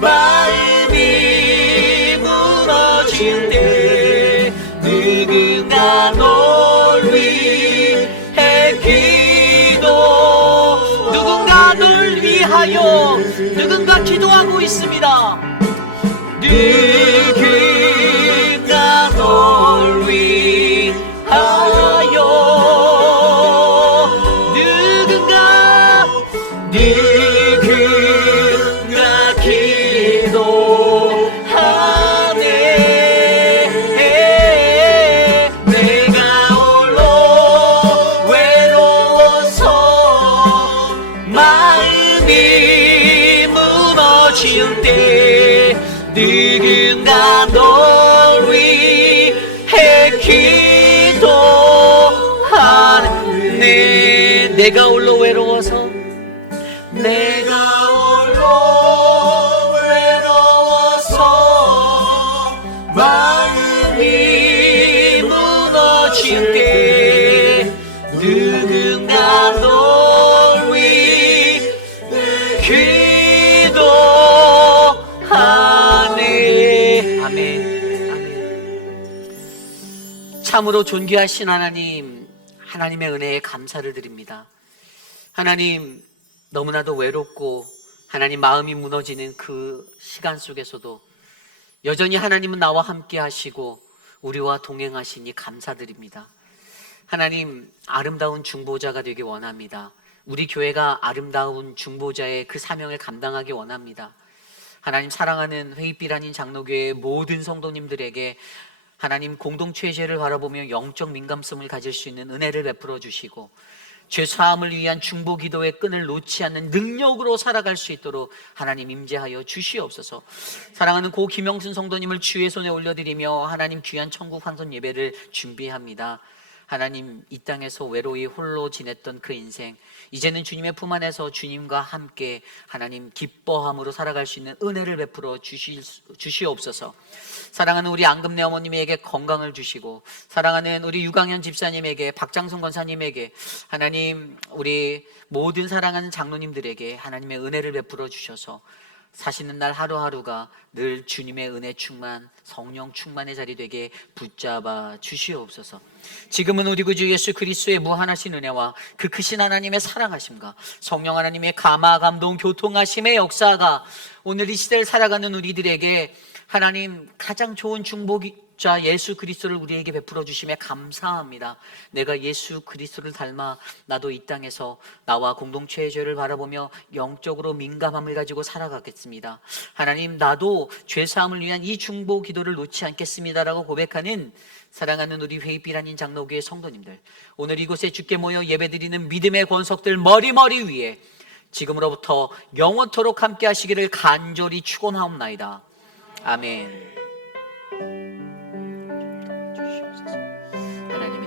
마음이 무너질 때 누군가 널 위해 기도 누군가 널 위하여 누군가 기도하고 있습니다. 누군가 널 위하여 누군가 기도하네. 내가 홀로 외로워서 마음이 무너질 때 누군가 널 위해 기도하네. 내가 홀로 외로워서 내가 홀로 외로워서 마음이 무너질 때 누군가 널 위해 기도하네. 아멘. 아멘. 참으로 존귀하신 하나님, 하나님의 은혜에 감사를 드립니다. 하나님, 너무나도 외롭고 하나님 마음이 무너지는 그 시간 속에서도 여전히 하나님은 나와 함께 하시고 우리와 동행하시니 감사드립니다. 하나님, 아름다운 중보자가 되기 원합니다. 우리 교회가 아름다운 중보자의 그 사명을 감당하기 원합니다. 하나님, 사랑하는 회의빛 아닌 장로교회의 모든 성도님들에게 하나님 공동체의 죄를 바라보며 영적 민감성을 가질 수 있는 은혜를 베풀어 주시고 죄사함을 위한 중보 기도의 끈을 놓지 않는 능력으로 살아갈 수 있도록 하나님 임재하여 주시옵소서. 사랑하는 고 김영순 성도님을 주의 손에 올려드리며 하나님 귀한 천국 환선 예배를 준비합니다. 하나님, 이 땅에서 외로이 홀로 지냈던 그 인생, 이제는 주님의 품 안에서 주님과 함께 하나님 기뻐함으로 살아갈 수 있는 은혜를 베풀어 주시옵소서. 사랑하는 우리 안금래 어머님에게 건강을 주시고, 사랑하는 우리 유강현 집사님에게, 박장성 권사님에게, 하나님 우리 모든 사랑하는 장로님들에게 하나님의 은혜를 베풀어 주셔서 사시는 날 하루하루가 늘 주님의 은혜 충만, 성령 충만의 자리 되게 붙잡아 주시옵소서. 지금은 우리 구주 예수 그리스도의 무한하신 은혜와 그 크신 하나님의 사랑하심과 성령 하나님의 감화, 감동, 교통하심의 역사가 오늘 이 시대를 살아가는 우리들에게 하나님 가장 좋은 중보 목자 예수 그리스도를 우리에게 베풀어 주심에 감사합니다. 내가 예수 그리스도를 닮아 나도 이 땅에서 나와 공동체의 죄를 바라보며 영적으로 민감함을 가지고 살아가겠습니다. 하나님, 나도 죄사함을 위한 이 중보 기도를 놓지 않겠습니다라고 고백하는 사랑하는 우리 회의비란인 장로교회 성도님들, 오늘 이곳에 주께 모여 예배드리는 믿음의 권석들 머리 위에 지금으로부터 영원토록 함께 하시기를 간절히 축원하옵나이다. 아멘.